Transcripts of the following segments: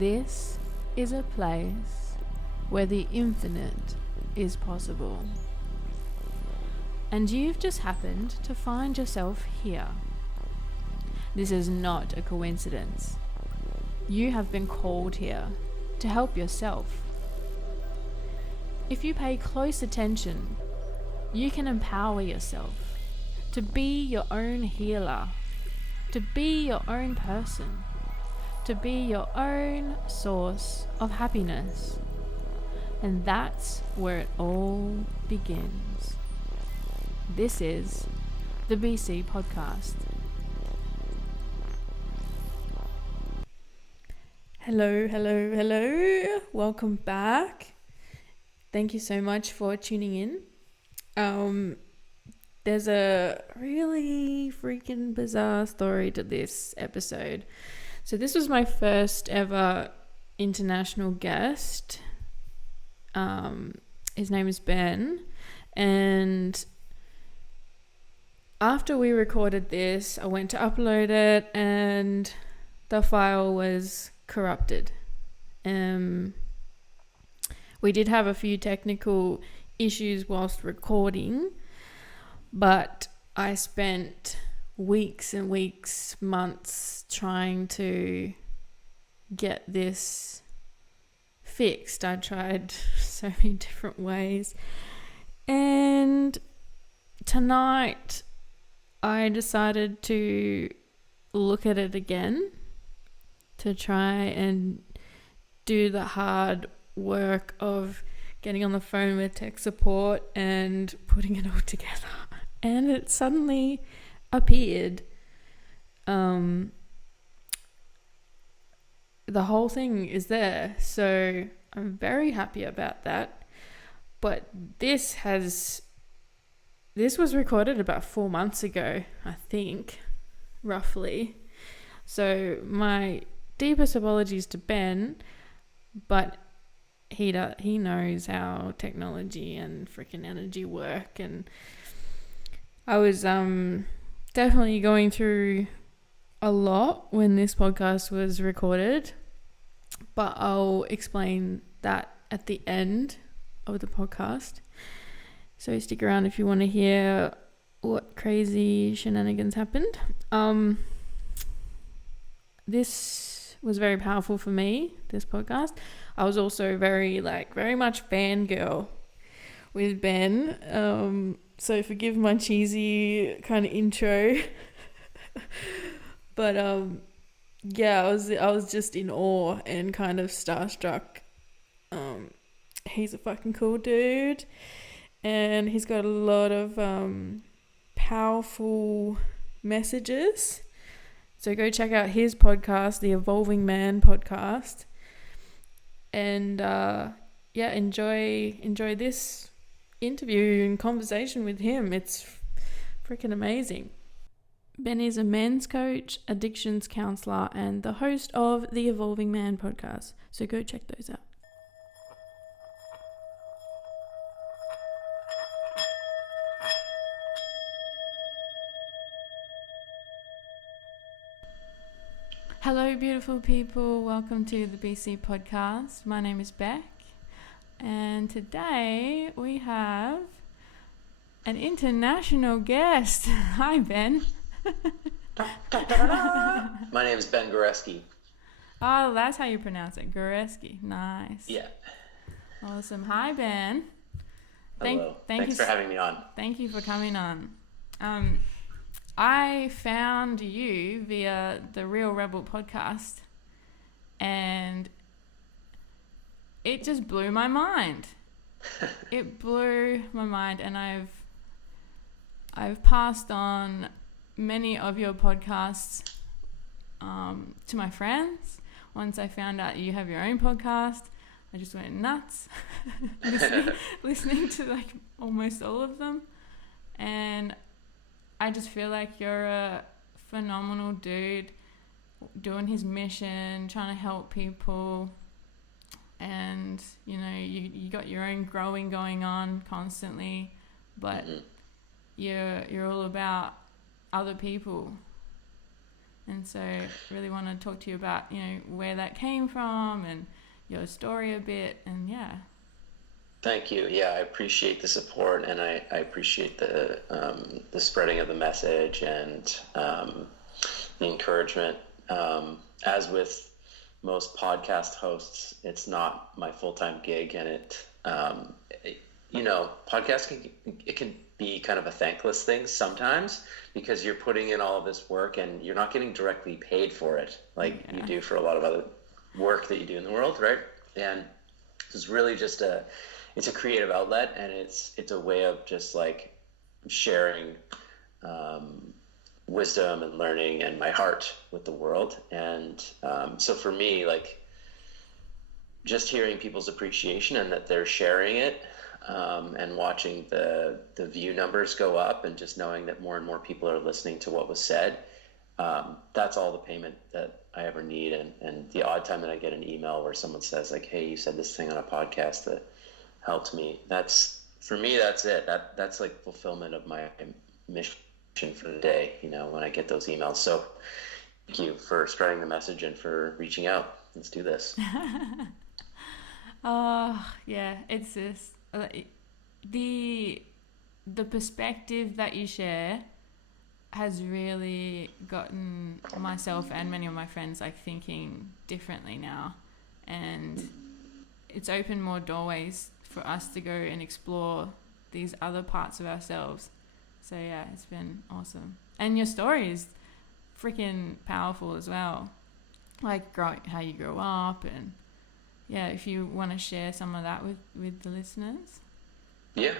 This is a place where the infinite is possible. And you've just happened to find yourself here. This is not a coincidence. You have been called here to help yourself. If you pay close attention, you can empower yourself to be your own healer, to be your own person, to be your own source of happiness. And that's where it all begins. This is the BC Podcast. Hello. Welcome back. Thank you so much for tuning in. There's a really freaking bizarre story to this episode. So this was my first ever international guest. His name is Ben, and after we recorded this, I went to upload it and the file was corrupted. We did have a few technical issues whilst recording, but I spent weeks and weeks, months trying to get this fixed. I tried so many different ways, and tonight I decided to look at it again to try and do the hard work of getting on the phone with tech support and putting it all together. And it suddenly appeared. The whole thing is there, so I'm very happy about that. But this was recorded about 4 months ago, I think, roughly. So my deepest apologies to Ben, but he knows how technology and freaking energy work, and I was definitely going through a lot when this podcast was recorded, but I'll explain that at the end of the podcast. So stick around if you want to hear what crazy shenanigans happened. This was very powerful for me, this podcast. I was also very much fangirl with Ben. So forgive my cheesy kind of intro. But yeah, I was just in awe and kind of starstruck. He's a fucking cool dude, and he's got a lot of powerful messages. So go check out his podcast, the Evolving Man podcast, and enjoy this interview and conversation with him. It's freaking amazing. Ben is a men's coach, addictions counsellor, and the host of the Evolving Man podcast. So go check those out. Hello, beautiful people. Welcome to the BC podcast. My name is Beck, and today we have an international guest. Hi, Ben. My name is Ben Goresky. Oh, that's how you pronounce it. Goresky. Nice. Yeah. Awesome. Hi, Ben. Hello. Thanks for having me on. Thank you for coming on. I found you via the Real Rebel podcast, and it just blew my mind. It blew my mind, and I've passed on many of your podcasts to my friends. Once I found out you have your own podcast, I just went nuts listening to almost all of them, and I just feel like you're a phenomenal dude doing his mission, trying to help people, and you got your own growing going on constantly, but you're all about other people And so really want to talk to you about, where that came from and your story a bit, and yeah. Thank you. Yeah, I appreciate the support, and I appreciate the spreading of the message and the encouragement. As with most podcast hosts, it's not my full-time gig, and podcasting, it can be kind of a thankless thing sometimes because you're putting in all of this work and you're not getting directly paid for it like you do for a lot of other work that you do in the world, right? And it's really just it's a creative outlet, and it's a way of just like sharing wisdom and learning and my heart with the world. And so for me, like, just hearing people's appreciation and that they're sharing it, and watching the view numbers go up, and just knowing that more and more people are listening to what was said, that's all the payment that I ever need. And the odd time that I get an email where someone says like, hey, you said this thing on a podcast that helped me, for me, that's it. That's like fulfillment of my mission for the day, when I get those emails. So thank you for spreading the message and for reaching out. Let's do this. Oh yeah, it's this the perspective that you share has really gotten myself and many of my friends like thinking differently now, and it's opened more doorways for us to go and explore these other parts of ourselves. So yeah, it's been awesome. And your story is freaking powerful as well, like how you grew up, and yeah, if you want to share some of that with the listeners. Yeah.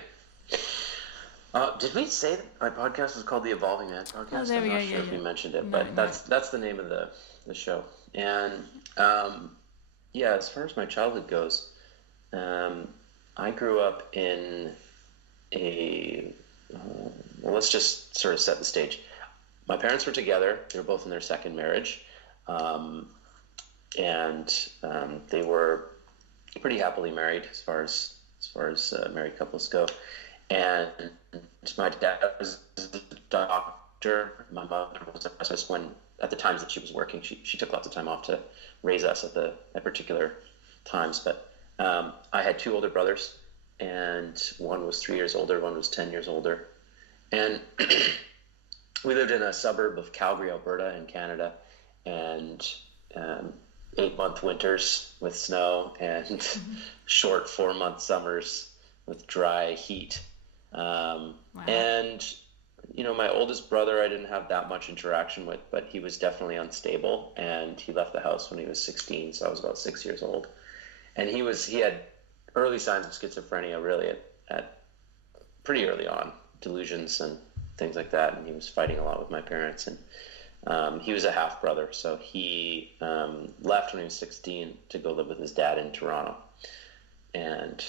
Did we say that my podcast was called the Evolving Man Podcast? Oh, there we I'm not go. sure if you mentioned it, No, but that's the name of the show. And yeah, as far as my childhood goes, I grew up in well, let's just sort of set the stage. My parents were together. They were both in their second marriage. And they were pretty happily married as far as married couples go. And my dad was a doctor. My mother was a nurse. When at the times that she was working, she took lots of time off to raise us at particular times. But I had two older brothers, and one was 3 years older, one was 10 years older. And we lived in a suburb of Calgary, Alberta in Canada, and 8-month winters with snow and short 4-month summers with dry heat. Wow. And, my oldest brother, I didn't have that much interaction with, but he was definitely unstable, and he left the house when he was 16. So I was about 6 years old, and he had early signs of schizophrenia really at pretty early on, delusions and things like that. And he was fighting a lot with my parents, and he was a half brother, so he left when he was 16 to go live with his dad in Toronto. And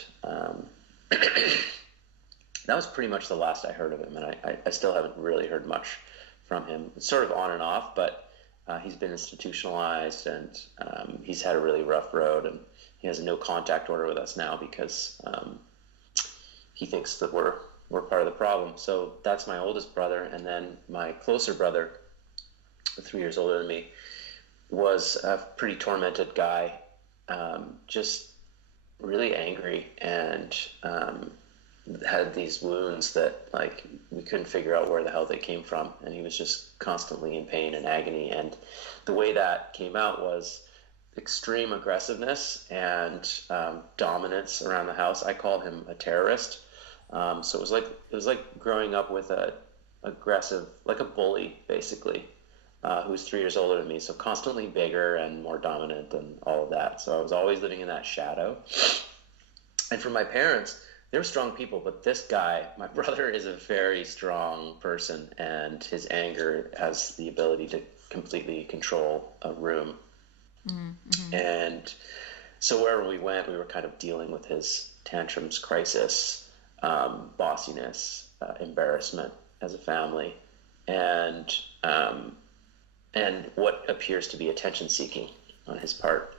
that was pretty much the last I heard of him, and I still haven't really heard much from him. It's sort of on and off, but he's been institutionalized, and he's had a really rough road, and he has a no contact order with us now because he thinks that we're part of the problem. So that's my oldest brother. And then my closer brother, 3 years older than me, was a pretty tormented guy, just really angry, and had these wounds that like we couldn't figure out where the hell they came from, and he was just constantly in pain and agony. And the way that came out was extreme aggressiveness and dominance around the house. I called him a terrorist. So it was like growing up with a aggressive, like a bully basically, who was 3 years older than me, so constantly bigger and more dominant and all of that. So I was always living in that shadow. And for my parents, they were strong people, but this guy, my brother, is a very strong person, and his anger has the ability to completely control a room. Mm-hmm. And so wherever we went, we were kind of dealing with his tantrums, crisis, bossiness, embarrassment as a family, and what appears to be attention seeking on his part.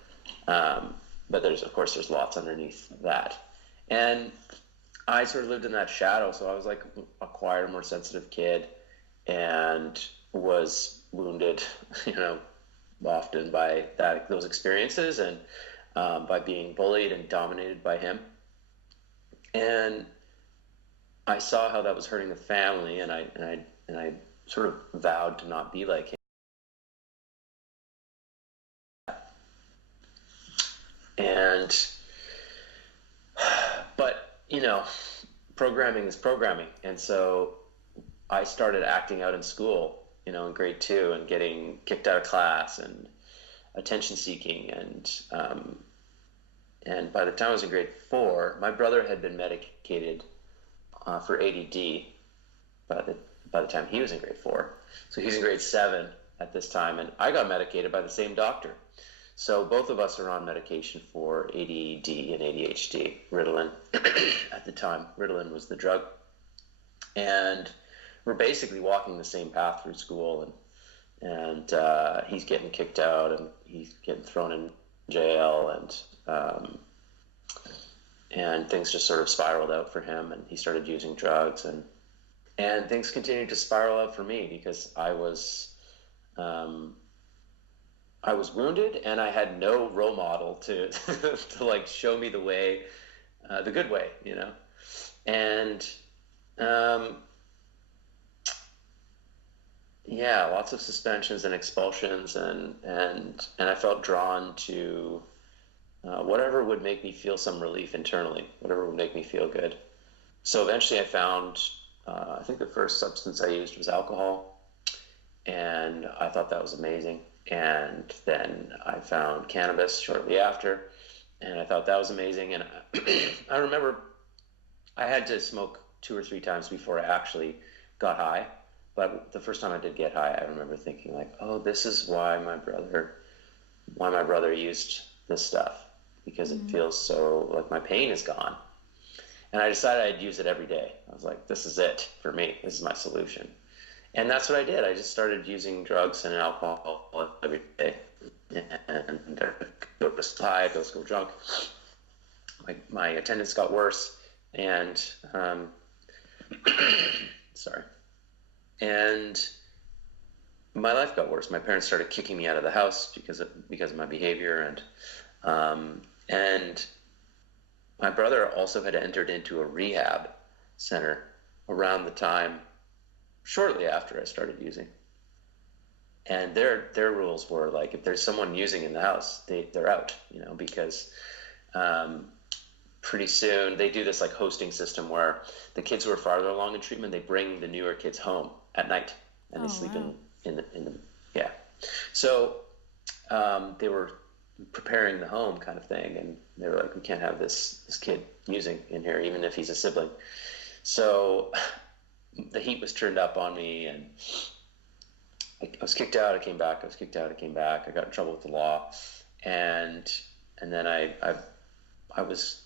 But there's lots underneath that. And I sort of lived in that shadow. So I was like a quieter, more sensitive kid, and was wounded, often by those experiences, and by being bullied and dominated by him. And I saw how that was hurting the family, and I sort of vowed to not be like him. And but programming is programming, and so I started acting out in school, in grade 2, and getting kicked out of class and attention seeking, and by the time I was in grade 4, my brother had been medicated for ADD by the time he was in grade 4. So he's in grade 7 at this time, and I got medicated by the same doctor. So both of us are on medication for ADD and ADHD, Ritalin. At the time, Ritalin was the drug. And we're basically walking the same path through school, and he's getting kicked out, and he's getting thrown in jail, and things just sort of spiraled out for him, and he started using drugs, and things continued to spiral out for me, because I was wounded, and I had no role model to to like show me the way, the good way, and yeah, lots of suspensions and expulsions, and I felt drawn to whatever would make me feel some relief internally, whatever would make me feel good. So eventually I found, I think the first substance I used was alcohol, and I thought that was amazing. And then I found cannabis shortly after, and I thought that was amazing. And I remember I had to smoke 2 or 3 times before I actually got high. But the first time I did get high, I remember thinking like, oh, this is why my brother used this stuff, because it feels so like my pain is gone. And I decided I'd use it every day. I was like, this is it for me. This is my solution. And that's what I did. I just started using drugs and alcohol every day. And go to high, go to school drunk. My attendance got worse, and sorry. And my life got worse. My parents started kicking me out of the house because of my behavior, and my brother also had entered into a rehab center around the time, shortly after I started using. And their rules were like, if there's someone using in the house, they're out, because pretty soon they do this like hosting system where the kids who are farther along in treatment, they bring the newer kids home at night, and they sleep in the yeah. So they were preparing the home kind of thing, and they were like, we can't have this kid using in here, even if he's a sibling. So the heat was turned up on me, and I was kicked out. I came back. I was kicked out. I came back. I got in trouble with the law, and then I was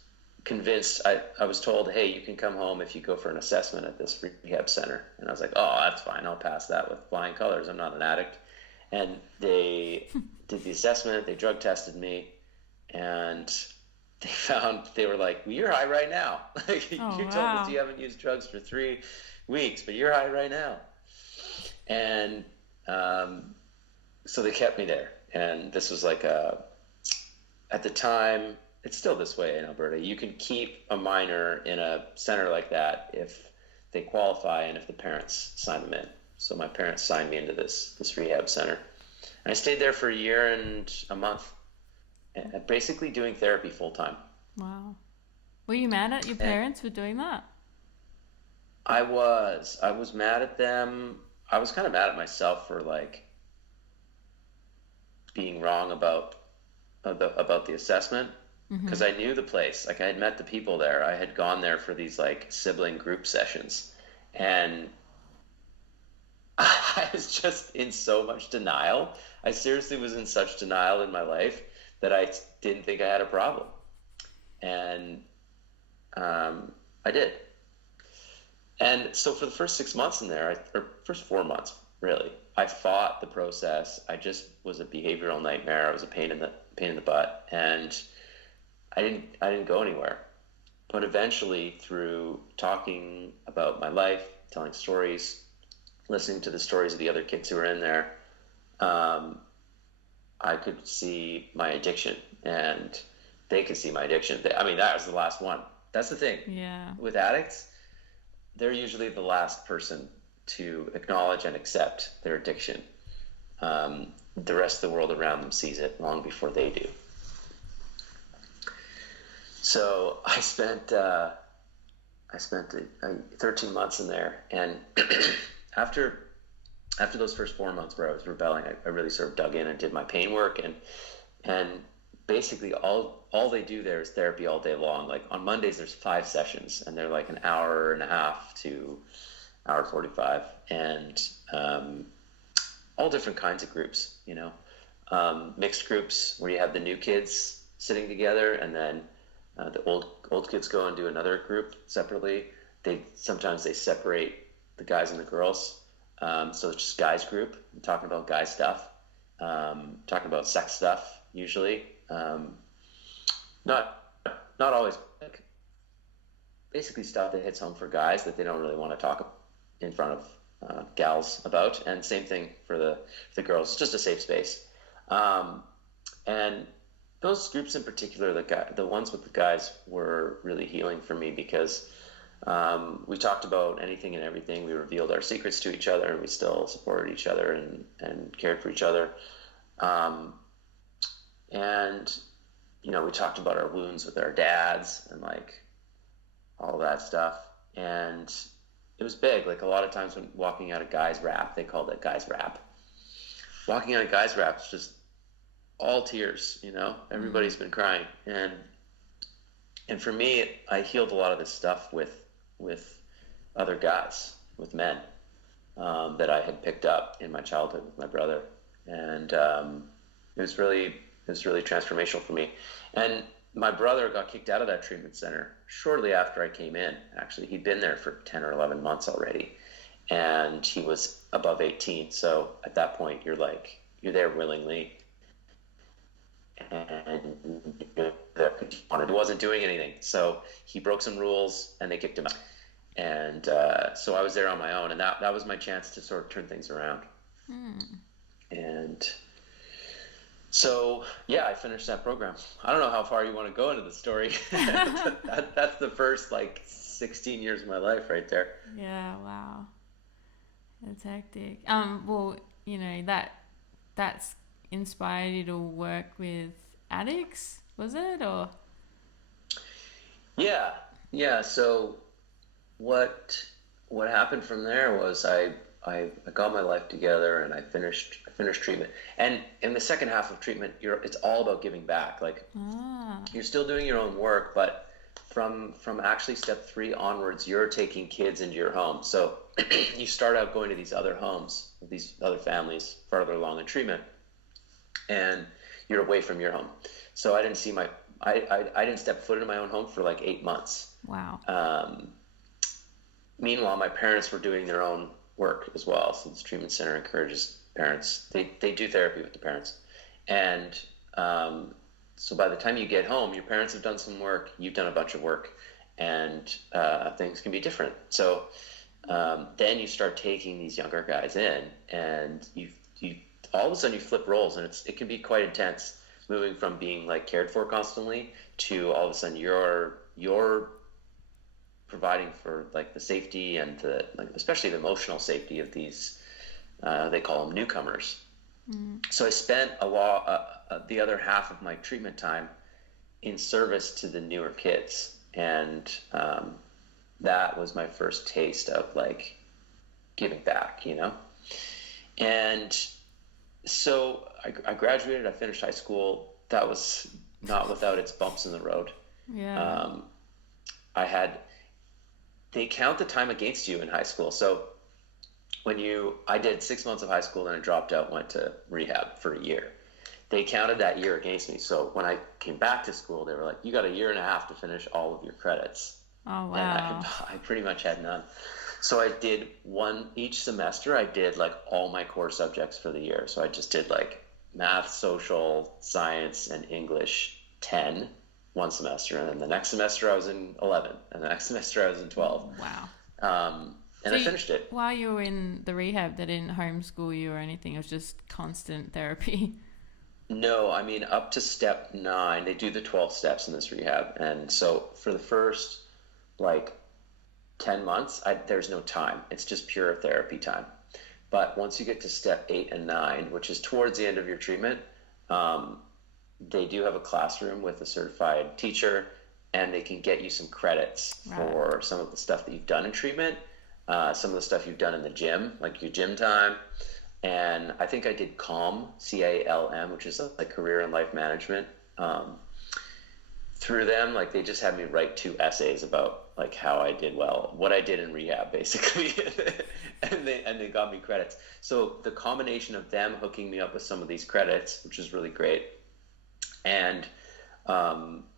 convinced. I was told, hey, you can come home if you go for an assessment at this rehab center. And I was like, oh, that's fine. I'll pass that with flying colors. I'm not an addict. And they did the assessment. They drug tested me, and they were like, well, you're high right now. You told us you haven't used drugs for 3 weeks, but you're high right now. And so they kept me there. And this was like at the time, it's still this way in Alberta. You can keep a minor in a center like that if they qualify and if the parents sign them in. So my parents signed me into this rehab center. And I stayed there for 1 year and a month, basically doing therapy full time. Wow. Were you mad at your parents for doing that? I was mad at them. I was kind of mad at myself for like being wrong about the assessment, because I knew the place. Like I had met the people there. I had gone there for these like sibling group sessions, and I was just in so much denial. I seriously was in such denial in my life that I didn't think I had a problem, and I did. And so for the first 6 months in there, or first 4 months, really, I fought the process. I just was a behavioral nightmare. I was a pain in the butt, and I didn't go anywhere. But eventually, through talking about my life, telling stories, listening to the stories of the other kids who were in there, um, I could see my addiction, and they could see my addiction. I mean, that was the last one. That's the thing. Yeah. With addicts, they're usually the last person to acknowledge and accept their addiction. The rest of the world around them sees it long before they do. So I spent 13 months in there, and after those first 4 months where I was rebelling, I really sort of dug in and did my pain work, and basically all they do there is therapy all day long. Like on Mondays there's 5 sessions, and they're like an hour and a half to hour 45, and all different kinds of groups, mixed groups where you have the new kids sitting together, and then the old kids go and do another group separately. Sometimes they separate the guys and the girls. So it's just guys group, talking about guy stuff, talking about sex stuff usually. Not always, like, basically stuff that hits home for guys that they don't really want to talk in front of gals about, and same thing for the girls. It's just a safe space. And those groups in particular, the ones with the guys, were really healing for me, because we talked about anything and everything. We revealed our secrets to each other, and we still supported each other and cared for each other. And we talked about our wounds with our dads and like all that stuff. And it was big. Like a lot of times when walking out of guys rap, they called it guys rap. Walking out of guys rap is just all tears, everybody's been crying. And for me, I healed a lot of this stuff with other guys, with men, that I had picked up in my childhood with my brother. And it was really transformational for me. And my brother got kicked out of that treatment center shortly after I came in. Actually, he'd been there for 10 or 11 months already, and he was above 18. So at that point, you're there willingly, and he wasn't doing anything. So he broke some rules, and they kicked him out. And so I was there on my own, and that was my chance to sort of turn things around. And so, yeah, I finished that program. I don't know how far you want to go into the story. That's the first 16 years of my life right there. Yeah, wow. That's hectic. Well, that's inspired you to work with addicts, was it? Or Yeah. So what happened from there was I got my life together, and I finished treatment. And in the second half of treatment, it's all about giving back. You're still doing your own work, but from actually step 3 onwards, you're taking kids into your home. So you start out going to these other homes, these other families farther along in treatment, and you're away from your home. So I didn't see I didn't step foot into my own home for 8 months. Wow. Meanwhile, my parents were doing their own work as well. So this treatment center encourages parents. They do therapy with the parents. And so by the time you get home, your parents have done some work, you've done a bunch of work, and things can be different. So then you start taking these younger guys in, and you all of a sudden you flip roles, and it can be quite intense, moving from being cared for constantly to all of a sudden you're providing for the safety and especially the emotional safety of these they call them newcomers. So I spent the other half of my treatment time in service to the newer kids, and that was my first taste of giving back, and so I graduated. I finished high school. That was not without its bumps in the road. Yeah. They count the time against you in high school. So I did 6 months of high school, then I dropped out, went to rehab for a year. They counted that year against me. So when I came back to school, they were like, you got a year and a half to finish all of your credits. Oh, wow. And I pretty much had none. So I did each semester, I did all my core subjects for the year. So I just did math, social, science, and English 10 one semester. And then the next semester I was in 11. And the next semester I was in 12. Wow. and I finished it. While you were in the rehab, they didn't homeschool you or anything. It was just constant therapy. No, I mean, up to step 9, they do the 12 steps in this rehab. And so for the first like 10 months, there's no time. It's just pure therapy time. But once you get to step 8 and 9, which is towards the end of your treatment, they do have a classroom with a certified teacher, and they can get you some credits for some of the stuff that you've done in treatment, some of the stuff you've done in the gym, like your gym time. And I think I did CALM, CALM, which is like career and life management. Through them, like they just had me write 2 essays about like how I did well, what I did in rehab, basically, and they got me credits. So the combination of them hooking me up with some of these credits, which is really great, and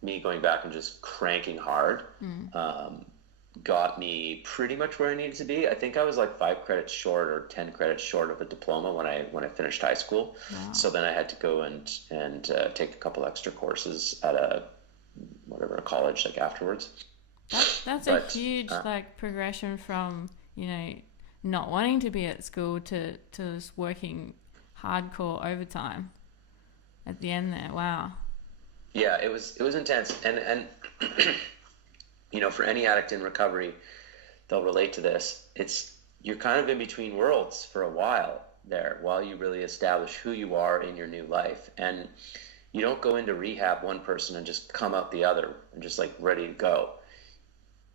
me going back and just cranking hard, got me pretty much where I needed to be. I think I was like 5 credits short or 10 credits short of a diploma when I finished high school. Wow. So then I had to go and take a couple extra courses at a college like afterwards. That's a huge like progression from, you know, not wanting to be at school to just working hardcore overtime at the end there. Wow. Yeah, it was intense, and you know, for any addict in recovery, they'll relate to this. You're kind of in between worlds for a while there, while you really establish who you are in your new life. And you don't go into rehab one person and just come out the other and just like ready to go.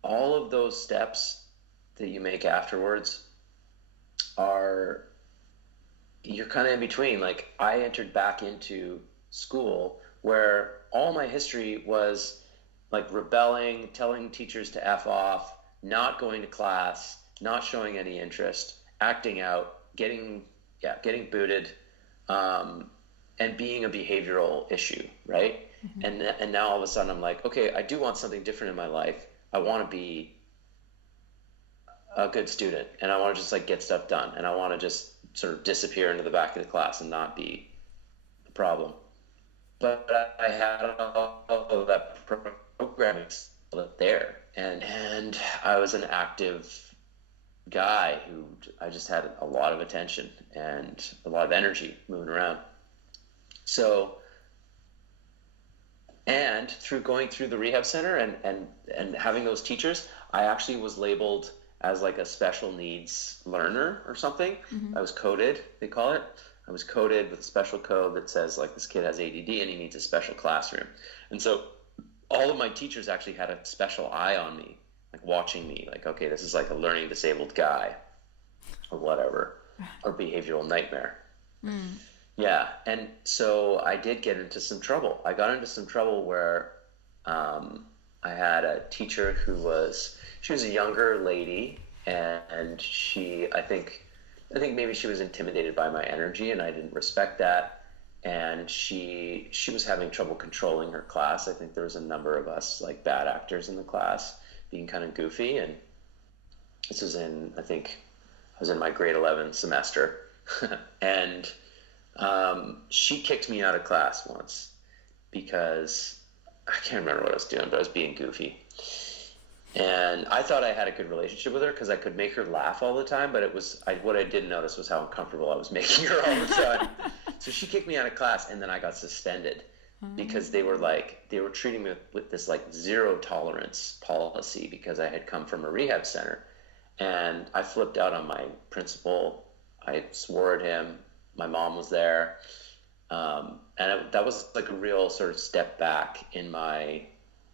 All of those steps that you make afterwards you're kind of in between. Like I entered back into school where all my history was like rebelling, telling teachers to F off, not going to class, not showing any interest, acting out, getting booted, and being a behavioral issue, right? Mm-hmm. And now all of a sudden I'm like, okay, I do want something different in my life. I want to be a good student, and I want to just like get stuff done, and I want to just sort of disappear into the back of the class and not be a problem. But I had all of that programming still there, and I was an active guy who I just had a lot of attention and a lot of energy moving around. So, and through going through the rehab center and having those teachers, I actually was labeled as like a special needs learner or something. Mm-hmm. I was coded, they call it. I was coded with a special code that says like this kid has ADD and he needs a special classroom. And so all of my teachers actually had a special eye on me, like watching me, like, okay, this is like a learning disabled guy or whatever, or behavioral nightmare. Mm. Yeah. And so I did get into some trouble. I got into some trouble where I had a teacher she was a younger lady, and I think maybe she was intimidated by my energy, and I didn't respect that. And she was having trouble controlling her class. I think there was a number of us like bad actors in the class being kind of goofy. And this was I think I was in my grade 11 semester. And she kicked me out of class once because I can't remember what I was doing, but I was being goofy. And I thought I had a good relationship with her because I could make her laugh all the time, but what I didn't notice was how uncomfortable I was making her all the time. So she kicked me out of class, and then I got suspended because they were treating me with this like zero tolerance policy because I had come from a rehab center. And I flipped out on my principal. I swore at him. My mom was there. That was like a real sort of step back in my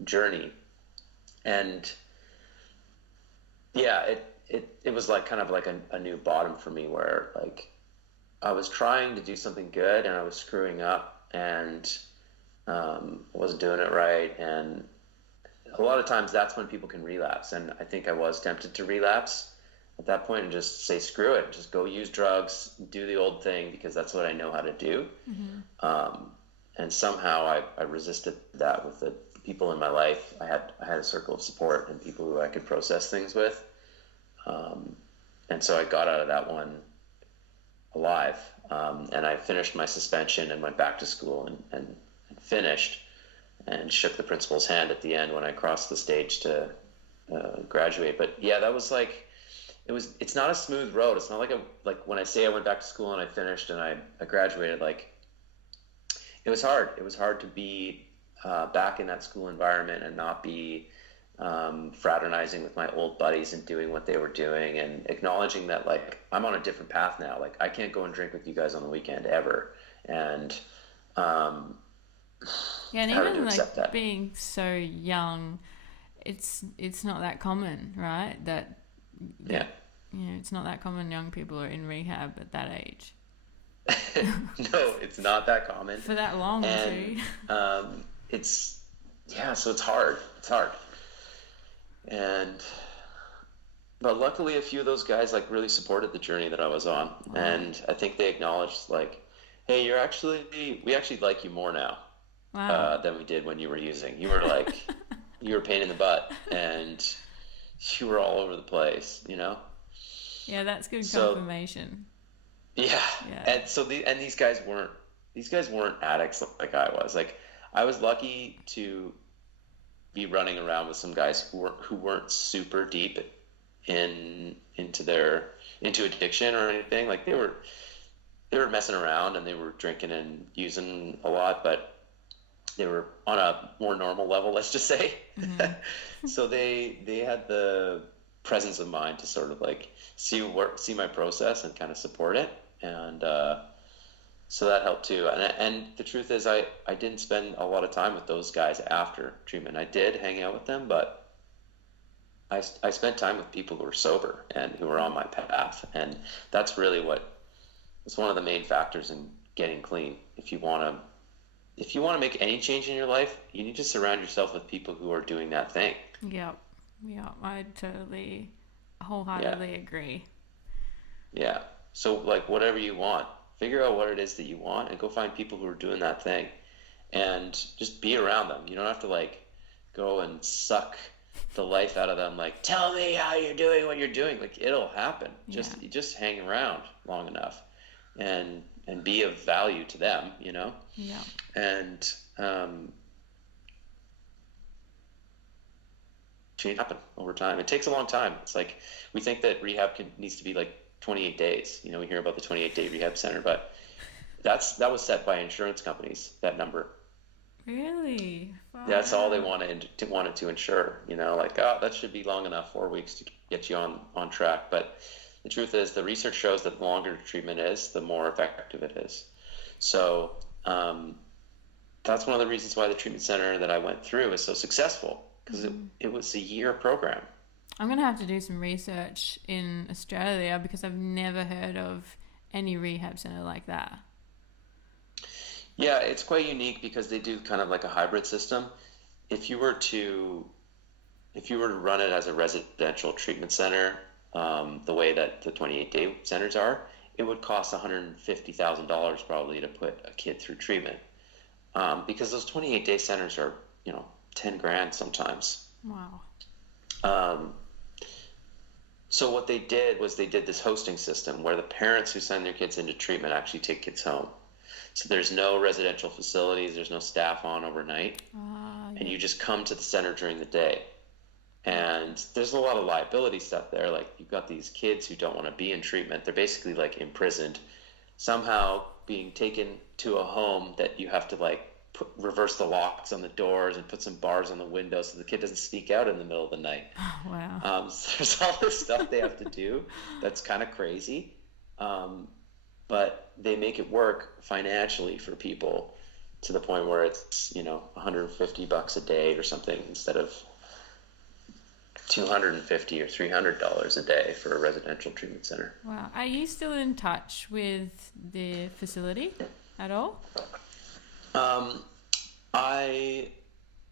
journey. And yeah, it was like kind of like a new bottom for me where like I was trying to do something good and I was screwing up and wasn't doing it right. And a lot of times that's when people can relapse. And I think I was tempted to relapse at that point and just say, screw it, just go use drugs, do the old thing because that's what I know how to do. Mm-hmm. And somehow I resisted that with the people in my life. I had a circle of support and people who I could process things with. And so I got out of that one alive. And I finished my suspension and went back to school and finished and shook the principal's hand at the end when I crossed the stage to graduate. But yeah, it it's not a smooth road. It's not like when I say I went back to school and I finished and I graduated, like it was hard. It was hard to be back in that school environment and not be fraternizing with my old buddies and doing what they were doing and acknowledging that like I'm on a different path now. Like I can't go and drink with you guys on the weekend ever. And Yeah, and having to even accept like that. being so young, it's not that common, right? Yeah. It's not that common. Young people are in rehab at that age No, it's not that common. for that long And too. it's, yeah, so it's hard. It's hard. And, but luckily a few of those guys like really supported the journey that I was on. Wow. And I think they acknowledged like, hey, we actually like you more now Wow. than we did when you were using. You were like, you were a pain in the butt and you were all over the place, you know? Yeah, that's good So, confirmation. yeah. Yeah. And so these guys weren't addicts like I was. Like I was lucky to be running around with some guys who weren't super deep into addiction or anything. Like they were messing around and they were drinking and using a lot, but they were on a more normal level, let's just say. Mm-hmm. So they had the presence of mind to sort of like see my process and kind of support it. And so that helped too. And the truth is I didn't spend a lot of time with those guys after treatment. I did hang out with them, but I spent time with people who were sober and who were on my path. And that's really it's one of the main factors in getting clean. If you want to make any change in your life, you need to surround yourself with people who are doing that thing. Yep. Yep. I totally, wholeheartedly agree. Yeah. So like whatever you want, figure out what it is that you want and go find people who are doing that thing and just be around them. You don't have to like go and suck the life out of them. Like, tell me how you're doing what you're doing. Like it'll happen. Yeah. Just hang around long enough and be of value to them, you know? Yeah. And, change happen over time. It takes a long time. It's like we think that rehab needs to be like 28 days. You know, we hear about the 28-day rehab center, but that was set by insurance companies. That number. Really? Wow. That's all they wanted to insure. You know, like that should be long enough, 4 weeks to get you on track. But the truth is, the research shows that the longer treatment is, the more effective it is. So that's one of the reasons why the treatment center that I went through is so successful. Because it was a year program. I'm going to have to do some research in Australia because I've never heard of any rehab centre like that. Yeah, it's quite unique because they do kind of like a hybrid system. If you were to run it as a residential treatment center, the way that the 28-day centers are, it would cost $150,000 probably to put a kid through treatment. Because those 28-day centers are, 10 grand sometimes. Wow. So what they did was they did this hosting system where the parents who send their kids into treatment actually take kids home. So there's no residential facilities, there's no staff on overnight, and you just come to the center during the day. And there's a lot of liability stuff there. Like you've got these kids who don't want to be in treatment. They're basically like imprisoned, somehow being taken to a home that you have to like reverse the locks on the doors and put some bars on the windows so the kid doesn't sneak out in the middle of the night. Oh, wow. So there's all this stuff they have to do that's kind of crazy, but they make it work financially for people to the point where it's $150 a day or something instead of $250 or $300 a day for a residential treatment center. Wow. Are you still in touch with the facility at all? I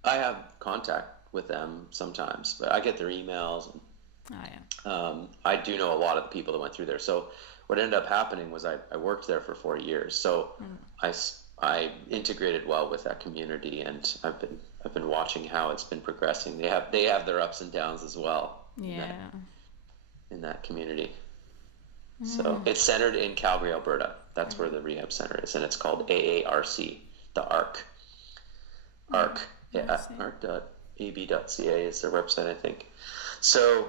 have contact with them sometimes, but I get their emails. Oh, yeah. I do know a lot of the people that went through there. So what ended up happening was I worked there for 4 years. So I integrated well with that community, and I've been watching how it's been progressing. They have their ups and downs as well. Yeah. In that community. So it's centered in Calgary, Alberta. That's where the rehab center is, and it's called AARC, the ARC. ARC. Yeah, arc.ab.ca is their website, I think. So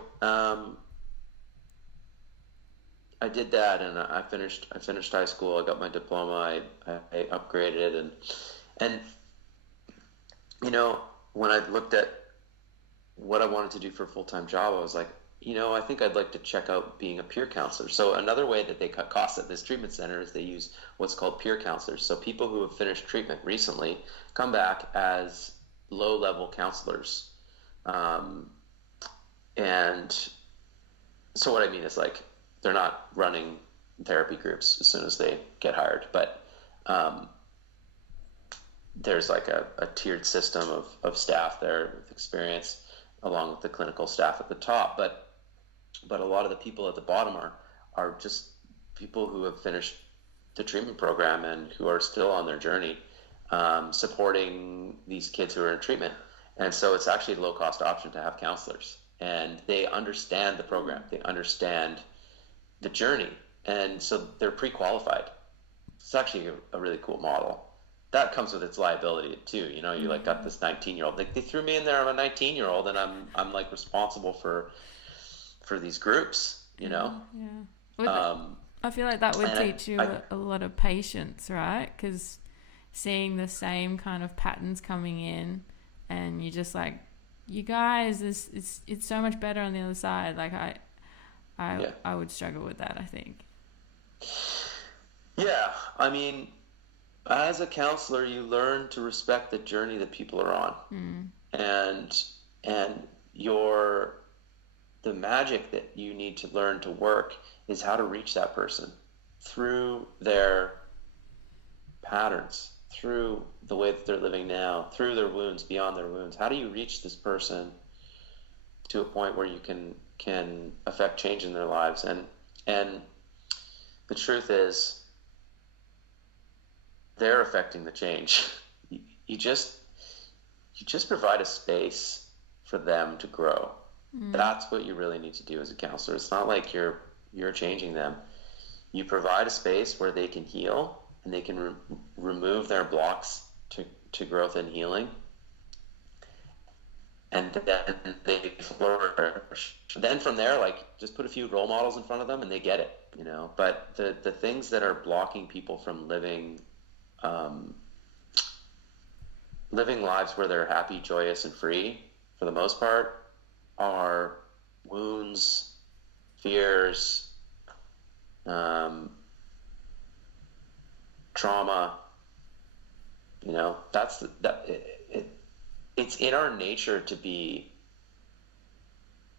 I did that, and I finished high school. I got my diploma. I upgraded, and when I looked at what I wanted to do for a full-time job, I was like, I think I'd like to check out being a peer counselor. So another way that they cut costs at this treatment center is they use what's called peer counselors. So people who have finished treatment recently come back as low-level counselors. And so what I mean is, like, they're not running therapy groups as soon as they get hired, but there's like a tiered system of staff there with experience along with the clinical staff at the top. But a lot of the people at the bottom are just people who have finished the treatment program and who are still on their journey, supporting these kids who are in treatment. And so it's actually a low-cost option to have counselors. And they understand the program. They understand the journey. And so they're pre-qualified. It's actually a really cool model. That comes with its liability too. You like got this 19-year-old. Like, they threw me in there. I'm a 19-year-old, and I'm like responsible for these groups. Yeah. I feel like that would teach you a lot of patience, right? Because seeing the same kind of patterns coming in, and you're just like, you guys, it's so much better on the other side. Like, I would struggle with that, I think. Yeah, I mean, as a counselor, you learn to respect the journey that people are on, and the magic that you need to learn to work is how to reach that person through their patterns, through the way that they're living now, through their wounds, beyond their wounds. How do you reach this person to a point where you can affect change in their lives? And the truth is, they're affecting the change. You just provide a space for them to grow. That's what you really need to do as a counselor. It's not like you're changing them. You provide a space where they can heal, and they can remove their blocks to growth and healing, and then they flourish. Then from there, like, just put a few role models in front of them, and they get it. But the things that are blocking people from living lives where they're happy, joyous, and free, for the most part, are wounds, fears, trauma. It's in our nature to be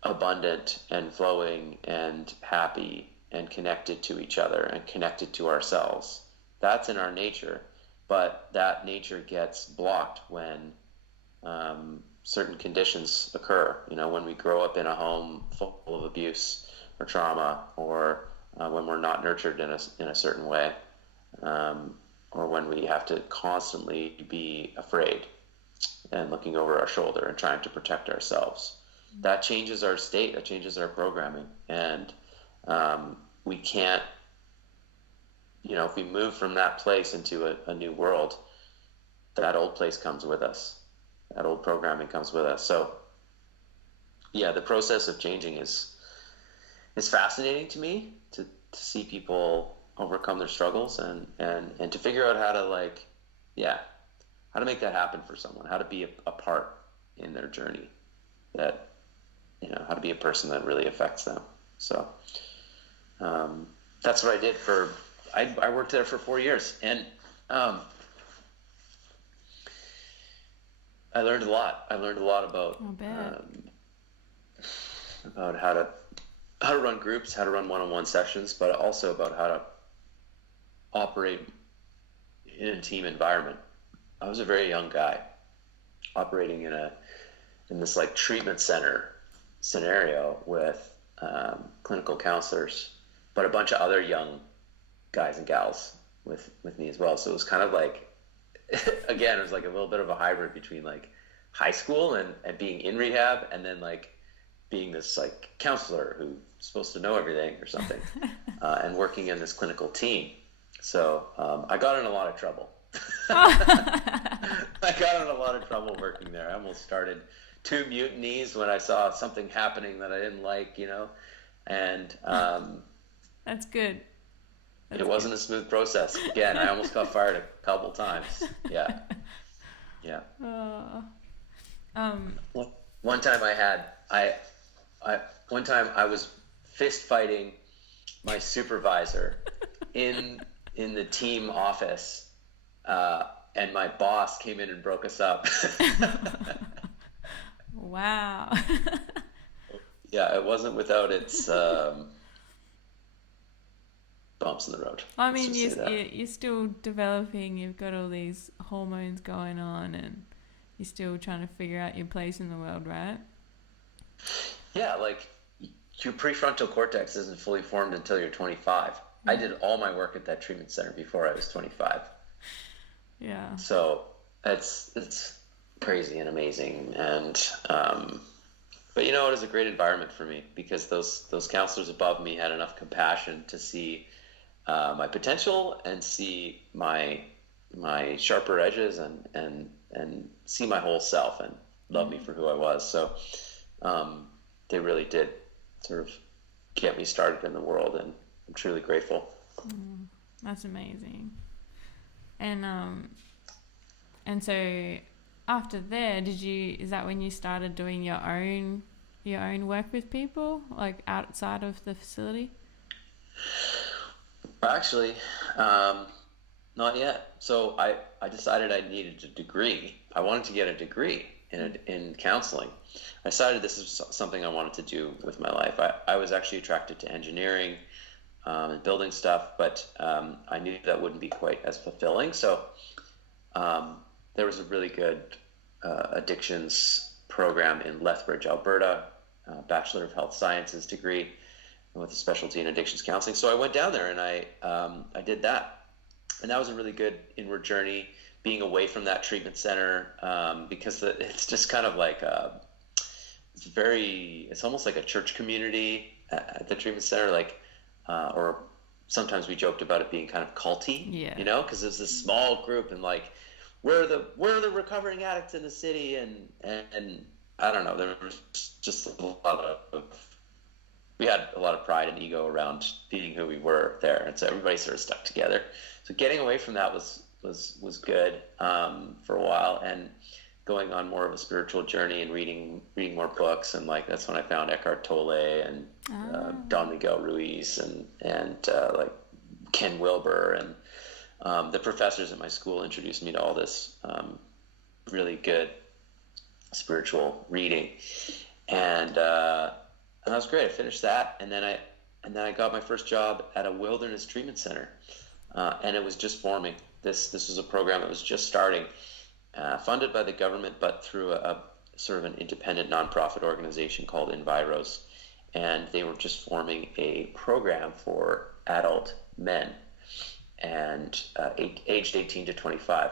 abundant and flowing and happy and connected to each other and connected to ourselves. That's in our nature, but that nature gets blocked when certain conditions occur. When we grow up in a home full of abuse or trauma, or when we're not nurtured in a certain way, or when we have to constantly be afraid and looking over our shoulder and trying to protect ourselves. That changes our state, that changes our programming. And we can't, if we move from that place into a new world, that old place comes with us. That old programming comes with us. So, yeah, the process of changing is fascinating to me, to see people overcome their struggles and to figure out how to make that happen for someone, how to be a part in their journey, that, how to be a person that really affects them. So that's what I did I worked there for 4 years, and I learned a lot. I learned a lot about how to run groups, how to run one-on-one sessions, but also about how to operate in a team environment. I was a very young guy operating in this like treatment center scenario with clinical counselors, but a bunch of other young guys and gals with me as well. So it was kind of like, again, it was like a little bit of a hybrid between like high school and being in rehab, and then like being this like counselor who's supposed to know everything or something, and working in this clinical team. So I got in a lot of trouble. I got in a lot of trouble working there. I almost started 2 mutinies when I saw something happening that I didn't like, and That's good. It wasn't a smooth process. Again, I almost got fired a couple times. Yeah. Yeah. Oh. One time one time I was fist fighting my supervisor in the team office, and my boss came in and broke us up. Wow. Yeah, it wasn't without its bumps in the road. I mean, you're still developing. You've got all these hormones going on, and you're still trying to figure out your place in the world, right? Yeah, like your prefrontal cortex isn't fully formed until you're 25. I did all my work at that treatment center before I was 25. Yeah. So it's crazy and amazing, and but you know, it was a great environment for me because those counselors above me had enough compassion to see my potential and see my sharper edges and see my whole self and love me for who I was. So they really did sort of get me started in the world, and I'm truly grateful. That's amazing. And so after there, is that when you started doing your own work with people, like outside of the facility? Actually, not yet. So I decided I needed a degree. I wanted to get a degree in counseling. I decided this is something I wanted to do with my life. I was actually attracted to engineering and building stuff, but I knew that wouldn't be quite as fulfilling. So there was a really good addictions program in Lethbridge, Alberta, Bachelor of Health Sciences degree with a specialty in addictions counseling. So I went down there and I did that. And that was a really good inward journey, being away from that treatment center, because it's just kind of like it's almost like a church community at the treatment center, like or sometimes we joked about it being kind of culty, you know, because there's this small group and like we're the recovering addicts in the city, and I don't know, there was just we had a lot of pride and ego around being who we were there, and so everybody sort of stuck together. So getting away from that was good for a while, and going on more of a spiritual journey and reading more books, and like that's when I found Eckhart Tolle and Don Miguel Ruiz and like Ken Wilber, and the professors at my school introduced me to all this really good spiritual reading, and that was great. I finished that, and then I got my first job at a wilderness treatment center, and it was just forming. This was a program that was just starting, funded by the government, but through a sort of an independent nonprofit organization called Enviros, and they were just forming a program for adult men, and aged 18 to 25,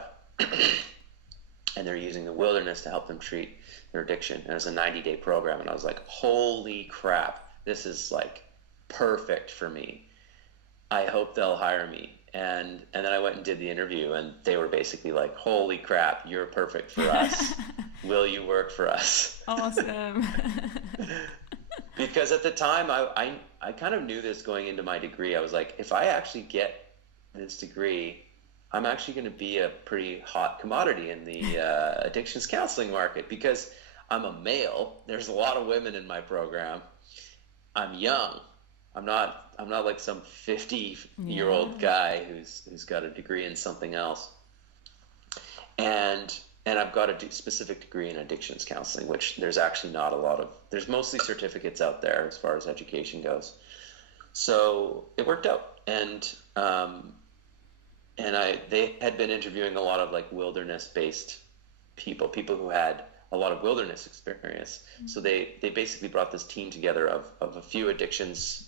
and they're using the wilderness to help them treat their addiction. And it was a 90-day program, and I was like, holy crap, this is like perfect for me. I hope they'll hire me. And then I went and did the interview, and they were basically like, holy crap, you're perfect for us. Will you work for us? Awesome. Because at the time I kind of knew this going into my degree. I was like, if I actually get this degree, I'm actually going to be a pretty hot commodity in the addictions counseling market, because I'm a male. There's a lot of women in my program. I'm young. I'm not like some 50-year-old guy who's got a degree in something else. And I've got a specific degree in addictions counseling, which there's actually not a lot of. There's mostly certificates out there as far as education goes. So it worked out, and they had been interviewing a lot of like wilderness-based people who had a lot of wilderness experience. Mm-hmm. So they basically brought this team together of a few addictions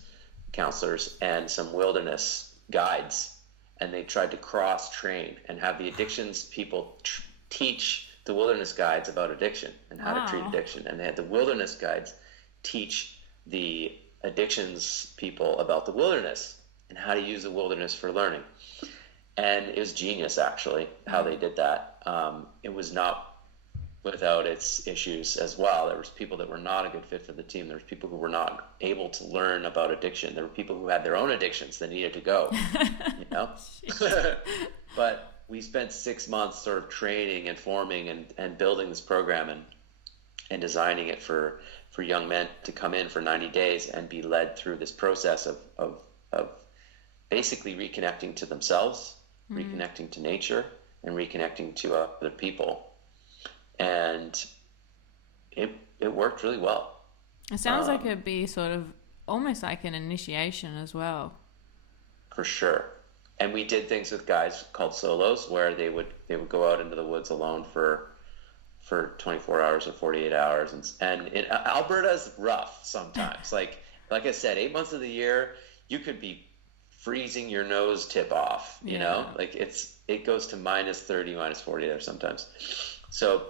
counselors and some wilderness guides, and they tried to cross-train and have the addictions people teach the wilderness guides about addiction and how to treat addiction, and they had the wilderness guides teach the addictions people about the wilderness and how to use the wilderness for learning. And it was genius, actually, how they did that. It was not without its issues as well. There was people that were not a good fit for the team. There was people who were not able to learn about addiction. There were people who had their own addictions that needed to go, you know? But we spent 6 months sort of training and forming and building this program and designing it for young men to come in for 90 days and be led through this process of basically reconnecting to themselves, reconnecting to nature, and reconnecting to other people. And it worked really well. It sounds like it'd be sort of almost like an initiation as well. For sure. And we did things with guys called solos, where they would go out into the woods alone for 24 hours or 48 hours. And in Alberta's rough sometimes. like I said, 8 months of the year, you could be freezing your nose tip off, you know? Like it goes to -30, -40 there sometimes. So,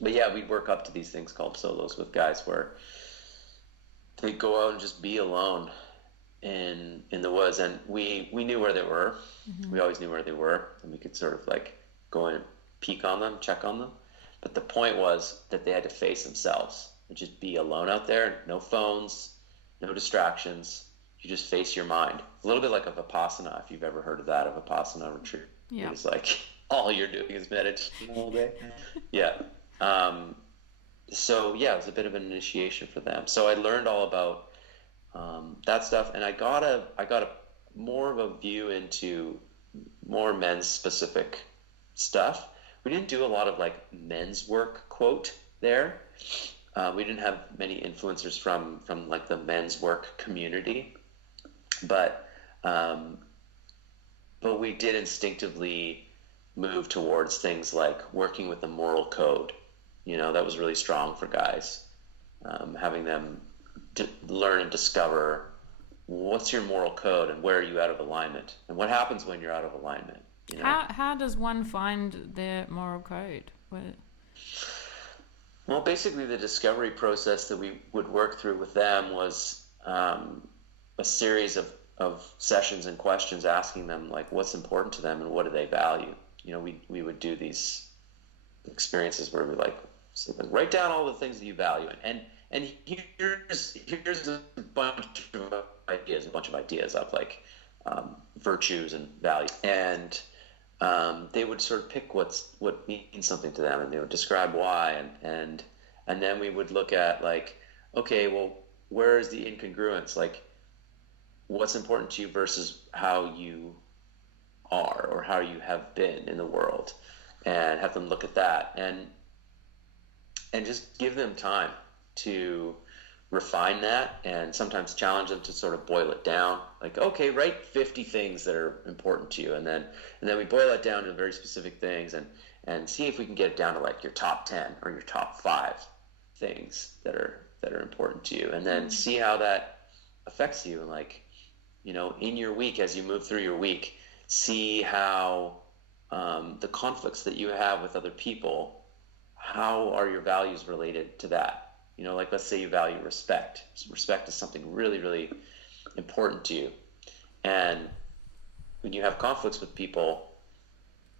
but yeah, we'd work up to these things called solos with guys where they'd go out and just be alone in the woods, and we knew where they were. We always knew where they were, and we could sort of like go in and peek on them, check on them. But the point was that they had to face themselves and just be alone out there. No phones, no distractions. You just face your mind. A little bit like a Vipassana, if you've ever heard of that, a Vipassana retreat. Yeah. It's like all you're doing is meditating all day. Yeah. So yeah, it was a bit of an initiation for them. So I learned all about that stuff, and I got a more of a view into more men's specific stuff. We didn't do a lot of like men's work quote there. We didn't have many influencers from like the men's work community, but we did instinctively move towards things like working with the moral code. You know, that was really strong for guys, having them learn and discover what's your moral code and where are you out of alignment and what happens when you're out of alignment. You know? How does one find their moral code? Well, basically the discovery process that we would work through with them was a series of sessions and questions asking them like what's important to them and what do they value. You know, we would do these experiences where we like write down all the things that you value, and here's a bunch of ideas of like virtues and values, and they would sort of pick what means something to them, and they would describe why, and then we would look at like, okay, well, where is the incongruence? Like, what's important to you versus how you are or how you have been in the world, and have them look at that, and just give them time to refine that, and sometimes challenge them to sort of boil it down. Like, okay, write 50 things that are important to you, and then we boil it down to very specific things, and see if we can get it down to like your top 10 or your top 5 things that are important to you, and then see how that affects you. And like, you know, in your week, as you move through your week, see how the conflicts that you have with other people, how are your values related to that? You know, like let's say you value respect. Respect is something really, really important to you. And when you have conflicts with people,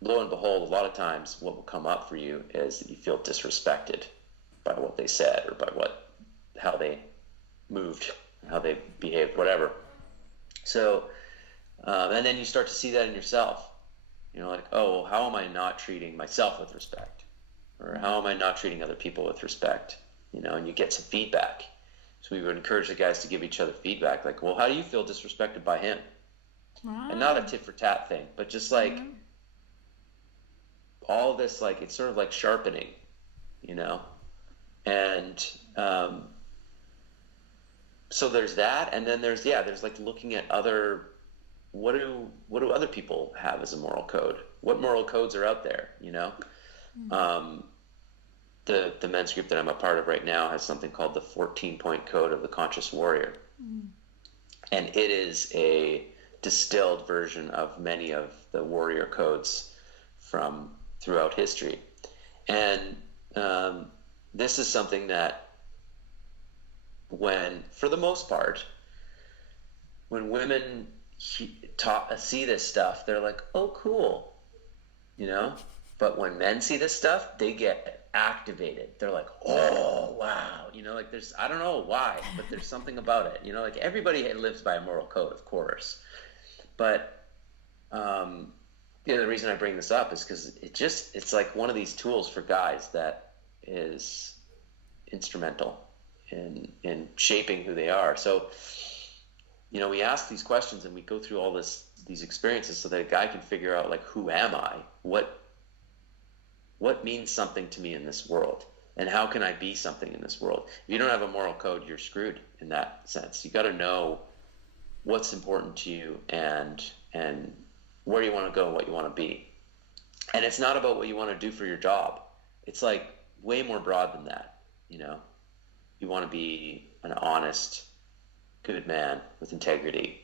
lo and behold, a lot of times what will come up for you is that you feel disrespected by what they said or by how they moved, how they behaved, whatever. So, and then you start to see that in yourself. You know, like, oh, how am I not treating myself with respect? Or how am I not treating other people with respect? You know, and you get some feedback. So we would encourage the guys to give each other feedback. Like, well, how do you feel disrespected by him? Wow. And not a tit for tat thing, but just like all this, like, it's sort of like sharpening, you know? And so there's that. And then there's like looking at what do other people have as a moral code? What moral codes are out there, you know? The men's group that I'm a part of right now has something called the 14-point code of the conscious warrior. And it is a distilled version of many of the warrior codes from throughout history. And this is something that for the most part, when women see this stuff, they're like, oh, cool, you know? But when men see this stuff, they get activated. They're like, oh wow, you know, like there's, I don't know why, but there's something about it, you know, like everybody lives by a moral code, of course, but the reason I bring this up is because it's like one of these tools for guys that is instrumental in shaping who they are. So, you know, we ask these questions and we go through all these experiences so that a guy can figure out, like, who am I? What means something to me in this world? And how can I be something in this world? If you don't have a moral code, you're screwed in that sense. You got to know what's important to you and where you want to go and what you want to be. And it's not about what you want to do for your job. It's like way more broad than that, you know? You want to be an honest, good man with integrity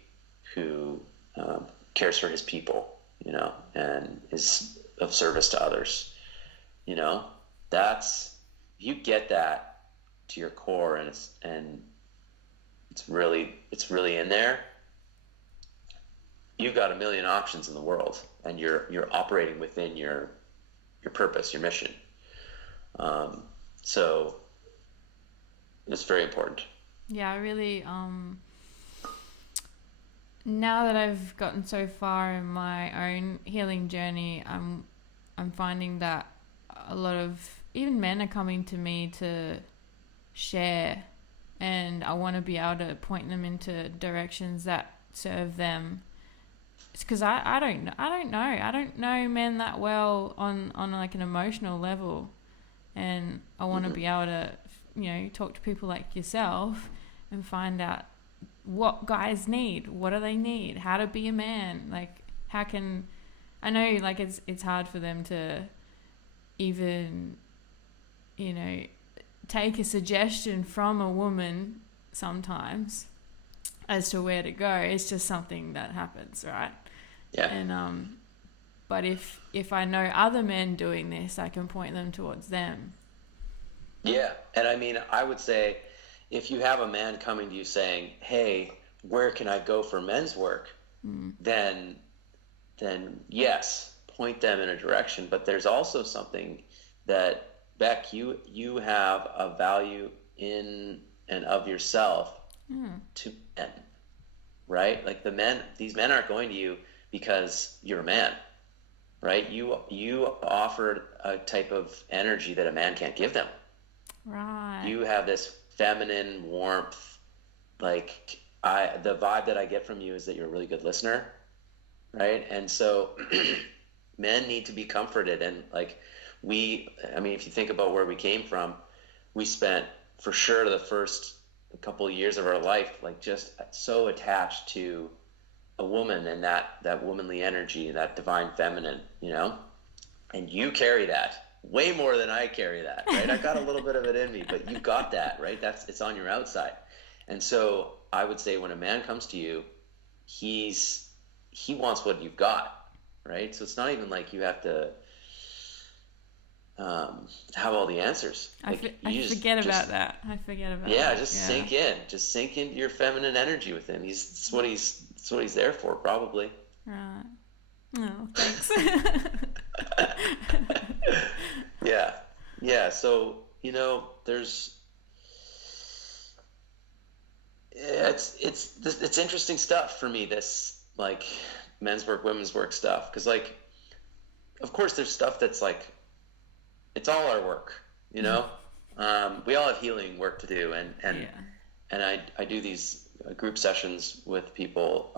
who cares for his people, you know, and is of service to others. You know, you get that to your core, and it's really in there. You've got a million options in the world, and you're operating within your purpose, your mission. So it's very important. Yeah, I really, now that I've gotten so far in my own healing journey, I'm finding that a lot of even men are coming to me to share, and I want to be able to point them into directions that serve them. It's because I don't know men that well on like an emotional level, and I want to be able to, you know, talk to people like yourself and find out what guys need, what do they need, how to be a man, like how can, I know like it's hard for them to even, you know, take a suggestion from a woman sometimes as to where to go. It's just something that happens, right? Yeah. And but if I know other men doing this, I can point them towards them. Yeah. And I mean, I would say if you have a man coming to you saying, hey, where can I go for men's work? Then yes, point them in a direction. But there's also something that, Beck, you have a value in and of yourself to men, right? Like these men aren't going to you because you're a man, right? You offer a type of energy that a man can't give them. Right. You have this feminine warmth. Like the vibe that I get from you is that you're a really good listener, right? And so men need to be comforted. And like if you think about where we came from, we spent for sure the first couple of years of our life like just so attached to a woman and that womanly energy, that divine feminine, you know? And you carry that way more than I carry that, right? I got a little bit of it in me, but you got that, right? It's on your outside. And so I would say when a man comes to you, he wants what you've got, right? So it's not even like you have to have all the answers. I forget about that. Yeah, just sink in. Just sink into your feminine energy with him. It's what he's there for, probably. Right. Oh, thanks. Yeah. So, you know, it's interesting stuff for me, this like men's work, women's work stuff. 'Cause like, of course there's stuff that's like, it's all our work, you know? We all have healing work to do. And I do these group sessions with people,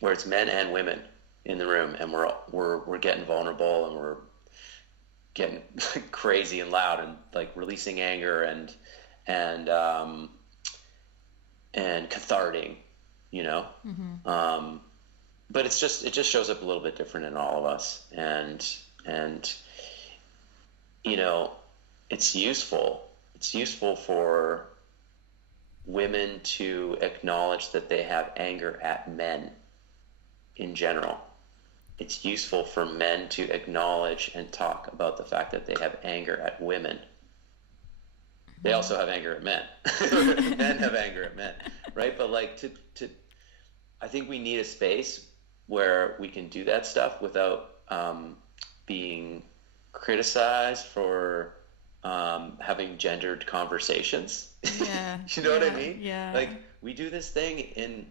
where it's men and women in the room, and we're getting vulnerable, and we're getting crazy and loud, and like releasing anger and cathartic, you know. But it just shows up a little bit different in all of us, and you know, it's useful for women to acknowledge that they have anger at men in general. It's useful for men to acknowledge and talk about the fact that they have anger at women. They also have anger at men. Men have anger at men, right? But like I think we need a space where we can do that stuff without being criticized for having gendered conversations. Yeah. You know what I mean? Yeah. Like, we do this thing in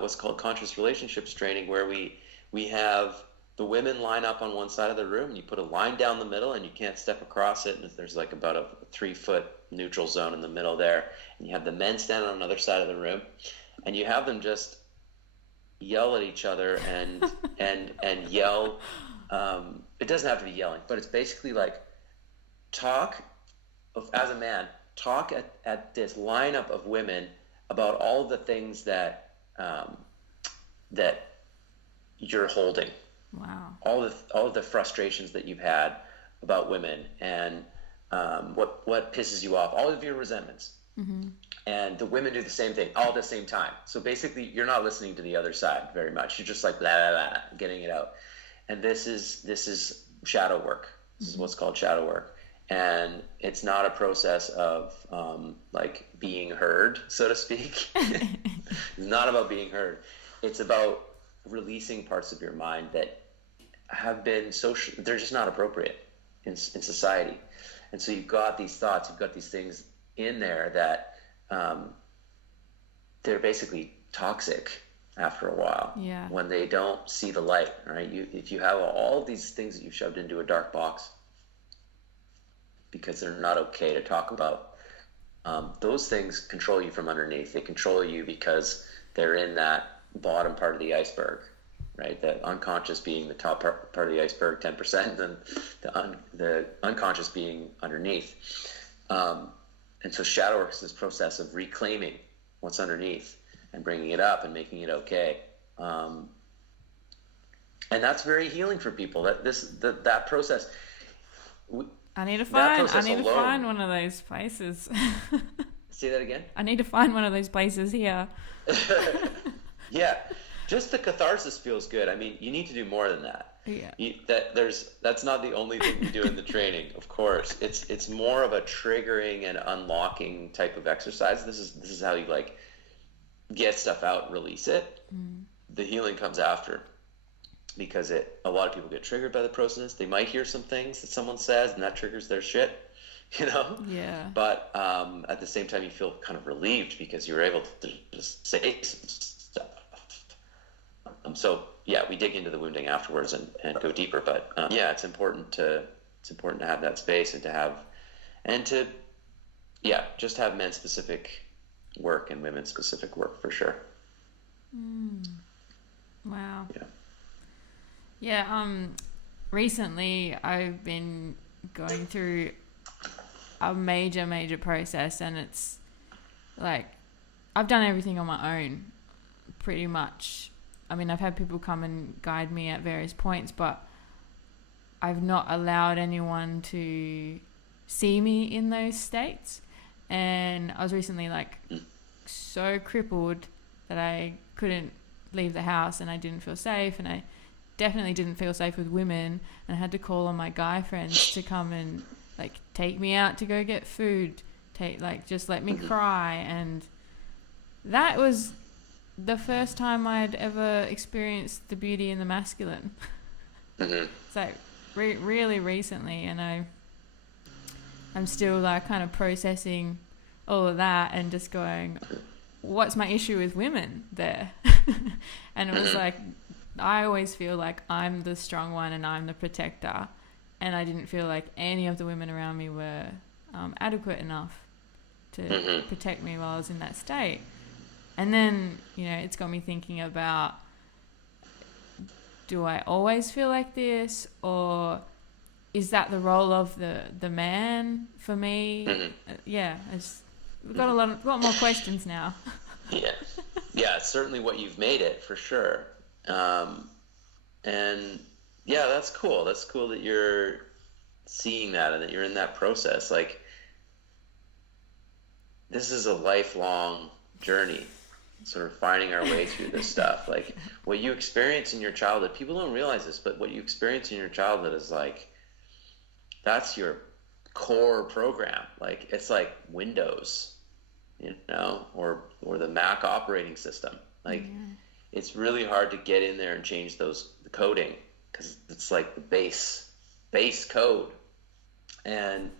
what's called conscious relationships training, where we have the women line up on one side of the room, and you put a line down the middle, and you can't step across it, and there's like about a 3-foot neutral zone in the middle there, and you have the men stand on another side of the room, and you have them just yell at each other and yell. It doesn't have to be yelling, but it's basically like, as a man, talk at this lineup of women about all the things that that you're holding. Wow. All of the frustrations that you've had about women, and what pisses you off, all of your resentments. Mm-hmm. And the women do the same thing all at the same time. So basically, you're not listening to the other side very much. You're just like blah, blah, blah, getting it out. And this is shadow work. This is what's called shadow work. And it's not a process of like being heard, so to speak. It's not about being heard. It's about releasing parts of your mind that have been they're just not appropriate in society. And so you've got these thoughts, you've got these things in there that they're basically toxic after a while. Yeah. When they don't see the light, right? If you have all these things that you've shoved into a dark box because they're not okay to talk about, those things control you from underneath. They control you because they're in that bottom part of the iceberg, right? The unconscious being the top part of the iceberg, 10%, and the unconscious being underneath. And so shadow work is this process of reclaiming what's underneath and bringing it up and making it okay. And that's very healing for people. That process. I need to find one of those places. Say that again? I need to find one of those places here. Yeah, just the catharsis feels good. I mean, you need to do more than that. Yeah. That's not the only thing you do in the training, of course. It's more of a triggering and unlocking type of exercise. This is how you like get stuff out, release it. Mm. The healing comes after, because a lot of people get triggered by the process. They might hear some things that someone says, and that triggers their shit, you know? Yeah. But at the same time, you feel kind of relieved because you were able to just say some stuff. So yeah, we dig into the wounding afterwards and go deeper. But yeah, it's important to have that space and to have men specific work and women specific work for sure. Wow. Yeah. Yeah. Recently I've been going through a major process, and it's like I've done everything on my own pretty much. I mean, I've had people come and guide me at various points, but I've not allowed anyone to see me in those states. And I was recently like so crippled that I couldn't leave the house, and I didn't feel safe, and I definitely didn't feel safe with women, and I had to call on my guy friends to come and like take me out to go get food, just let me cry. And that was the first time I'd ever experienced the beauty in the masculine. Mm-hmm. It's like really recently, and I'm still like kind of processing all of that and just going, what's my issue with women there? And it was like, I always feel like I'm the strong one and I'm the protector, and I didn't feel like any of the women around me were adequate enough to protect me while I was in that state. And then, it's got me thinking about, do I always feel like this, or is that the role of the man for me? We've got a lot more questions now. Yeah, it's certainly what you've made it, for sure. And yeah, that's cool. That's cool that you're seeing that and that you're in that process. Like, this is a lifelong journey, sort of finding our way through this stuff. Like, what you experience in your childhood, people don't realize this, but what you experience in your childhood is like, that's your core program. Like, it's like Windows, or the Mac operating system. Like, it's really hard to get in there and change the coding, because it's like the base base code. And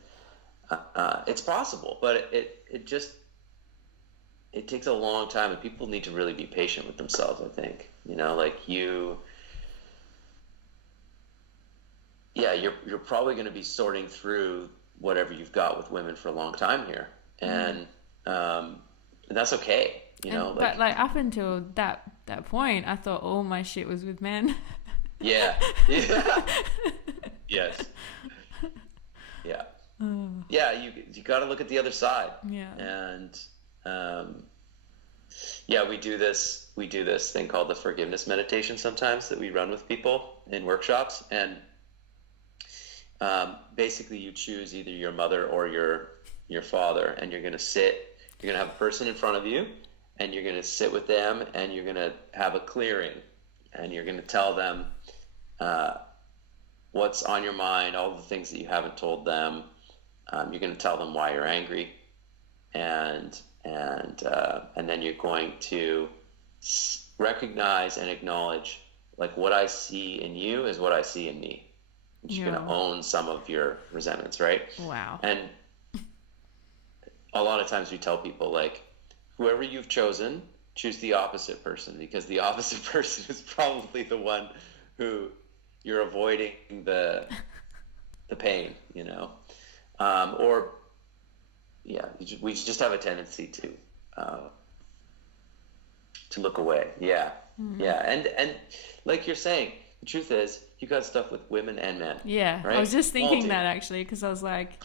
it's possible, but it takes a long time, and people need to really be patient with themselves, I think. Like you're probably going to be sorting through whatever you've got with women for a long time here. And that's okay, but like up until that point, I thought all my shit was with men. Yeah. Yes. Yeah. Yeah, you got to look at the other side. Yeah. And we do this thing called the forgiveness meditation sometimes that we run with people in workshops. And basically you choose either your mother or your father, and you're going to have a person in front of you, and you're going to sit with them, and you're going to have a clearing, and you're going to tell them what's on your mind, all the things that you haven't told them. You're going to tell them why you're angry, and then you're going to recognize and acknowledge, like, what I see in you is what I see in me. You're going to own some of your resentments, right? Wow. And a lot of times we tell people, like, whoever you've chosen, choose the opposite person, because the opposite person is probably the one who you're avoiding the pain, we just have a tendency to look away. Yeah. Mm-hmm. Yeah. And like you're saying, the truth is you got stuff with women and men. Yeah. Right? I was just thinking that actually, because I was like,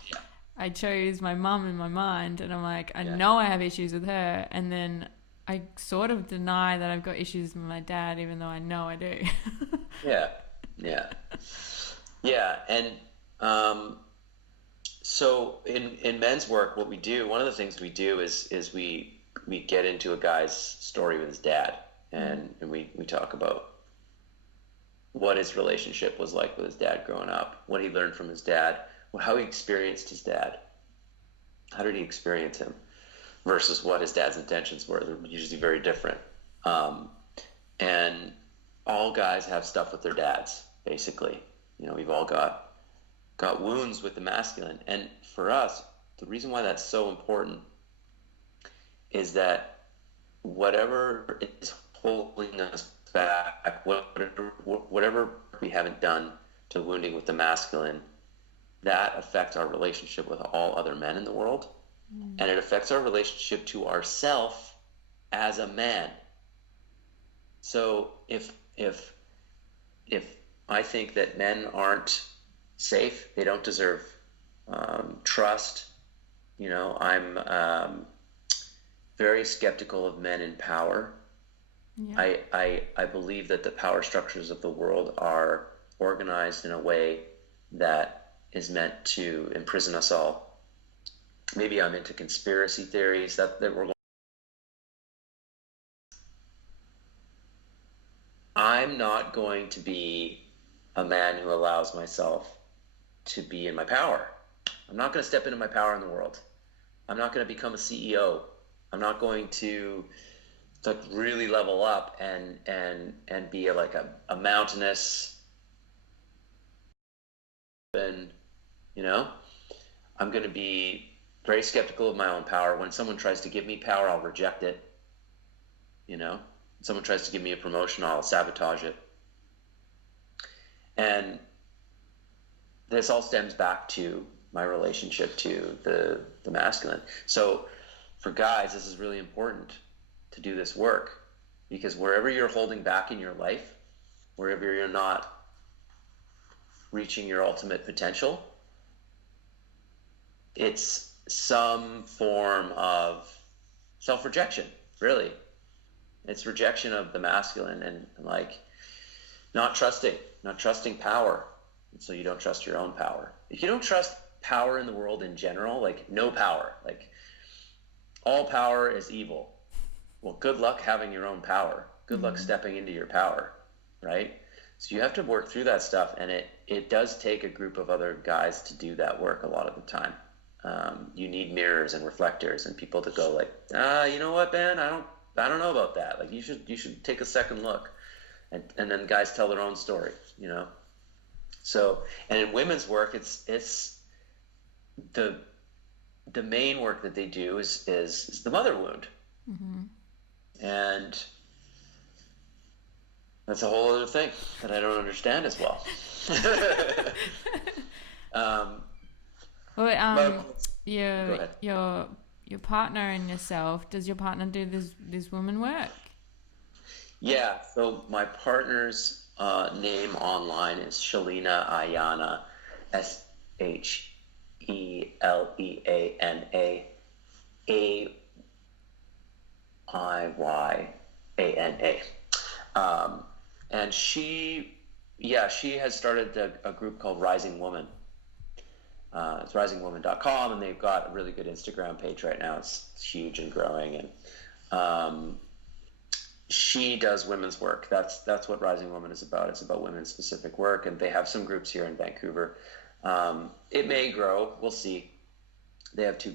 I chose my mum in my mind, and I'm like, I know I have issues with her, and then I sort of deny that I've got issues with my dad, even though I know I do. Yeah. And so in men's work, what we do, one of the things we do is we get into a guy's story with his dad, and we talk about what his relationship was like with his dad growing up, what he learned from his dad, how he experienced his dad, how did he experience him, versus what his dad's intentions were. They're usually very different. And all guys have stuff with their dads, basically. We've all got wounds with the masculine. And for us, the reason why that's so important is that whatever is holding us back, whatever we haven't done to wounding with the masculine, that affects our relationship with all other men in the world. And it affects our relationship to ourself as a man. So if I think that men aren't safe, they don't deserve trust. I'm very skeptical of men in power. Yeah. I believe that the power structures of the world are organized in a way that is meant to imprison us all. Maybe I'm into conspiracy theories that we're going. I'm not going to be a man who allows myself to be in my power. I'm not going to step into my power in the world. I'm not going to become a CEO. I'm not going to really level up and be a mountainous, and I'm going to be very skeptical of my own power. When someone tries to give me power, I'll reject it. Someone tries to give me a promotion, I'll sabotage it. And this all stems back to my relationship to the masculine. So for guys, this is really important to do this work, because wherever you're holding back in your life, wherever you're not reaching your ultimate potential, it's some form of self-rejection, really. It's rejection of the masculine, and not trusting power. And so you don't trust your own power. If you don't trust power in the world in general, no power, all power is evil. Well, good luck having your own power. Good luck stepping into your power, right? So you have to work through that stuff, and it does take a group of other guys to do that work a lot of the time. You need mirrors and reflectors and people to go you know what, Ben, I don't know about that. You should take a second look, and then guys tell their own story. So, and in women's work, it's the main work that they do is the mother wound, and that's a whole other thing that I don't understand as well. Well, Go ahead. your partner and yourself. Does your partner do this woman work? Yeah, so my partner's name online is Shelina Ayana, Sheleana Ayana. And she has started a group called Rising Woman. It's risingwoman.com, and they've got a really good Instagram page right now. It's huge and growing, and she does women's work. That's what Rising Woman is about. It's about women's specific work, and they have some groups here in Vancouver. It may grow. We'll see. They have two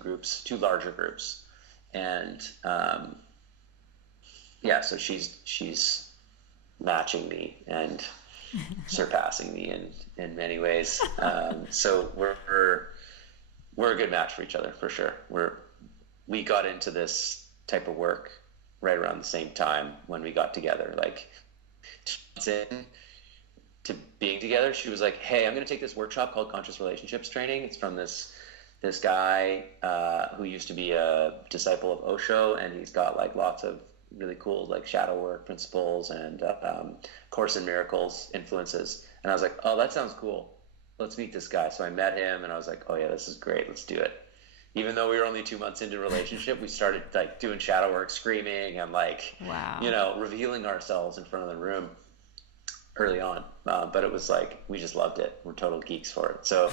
larger groups, and so she's matching me and surpassing me in many ways. So we're a good match for each other for sure. We got into this type of work right around the same time when we got together. Like, 2 months in to being together, she was like, "Hey, I'm going to take this workshop called Conscious Relationships Training. It's from this guy who used to be a disciple of Osho, and he's got like lots of really cool like shadow work principles and Course in Miracles influences." And I was like, "Oh, that sounds cool. Let's meet this guy." So I met him, and I was like, "Oh yeah, this is great. Let's do it." Even though we were only 2 months into a relationship, we started like doing shadow work, screaming, and like, wow, revealing ourselves in front of the room early on. But it was like, we just loved it. We're total geeks for it. So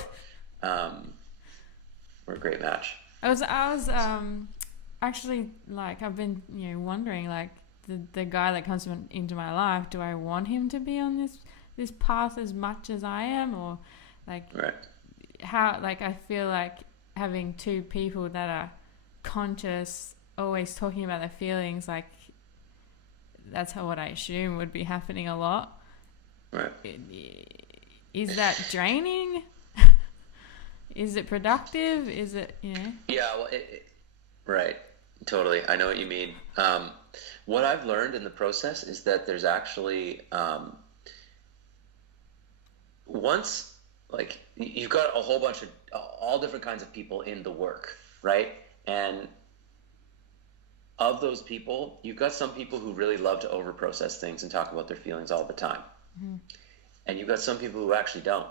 we're a great match. I was actually, like, I've been wondering, like, the guy that comes into my life, do I want him to be on this path as much as I am, or like right. How, like, I feel like having two people that are conscious, always talking about their feelings, like, that's what I assume would be happening a lot. Right. Is that draining? Is it productive? Is it, Yeah, well, right. Totally. I know what you mean. What I've learned in the process is that there's actually, once, like, you've got a whole bunch of all different kinds of people in the work, right? And of those people, you've got some people who really love to overprocess things and talk about their feelings all the time. Mm-hmm. And you've got some people who actually don't.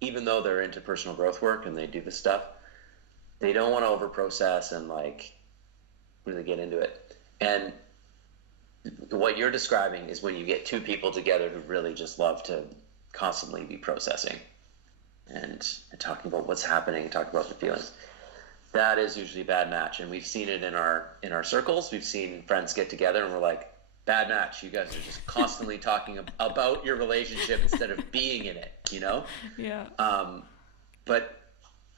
Even though they're into personal growth work and they do this stuff, they don't want to overprocess and like really get into it. And what you're describing is when you get two people together who really just love to constantly be processing and talking about what's happening and talking about the feelings. That is usually a bad match, and we've seen it in our circles. We've seen friends get together and we're like, bad match. You guys are just constantly talking about your relationship instead of being in it, Yeah. But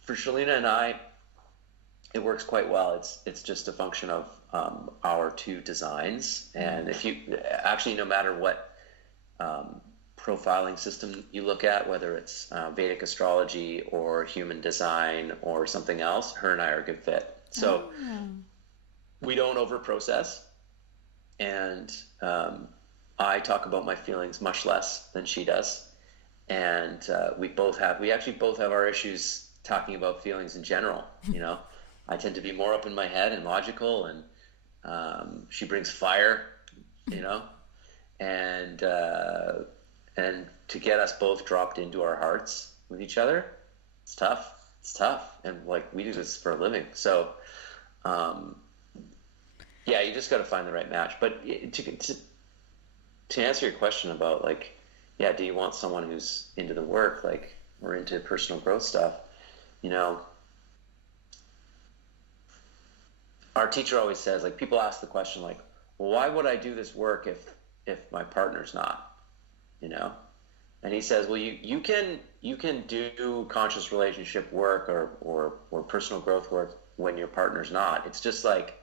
for Shelina and I, it works quite well. It's just a function of our two designs. And if you actually, no matter what profiling system you look at, whether it's Vedic astrology or human design or something else, her and I are a good fit. So we don't overprocess. And I talk about my feelings much less than she does. And we actually both have our issues talking about feelings in general. I tend to be more up in my head and logical, and she brings fire, and to get us both dropped into our hearts with each other, it's tough. And like, we do this for a living. So, yeah, you just got to find the right match. But to answer your question about like, yeah, do you want someone who's into the work, like, or into personal growth stuff? Our teacher always says, like, people ask the question like, well, why would I do this work if my partner's not? And he says, well, you can do conscious relationship work or personal growth work when your partner's not. It's just like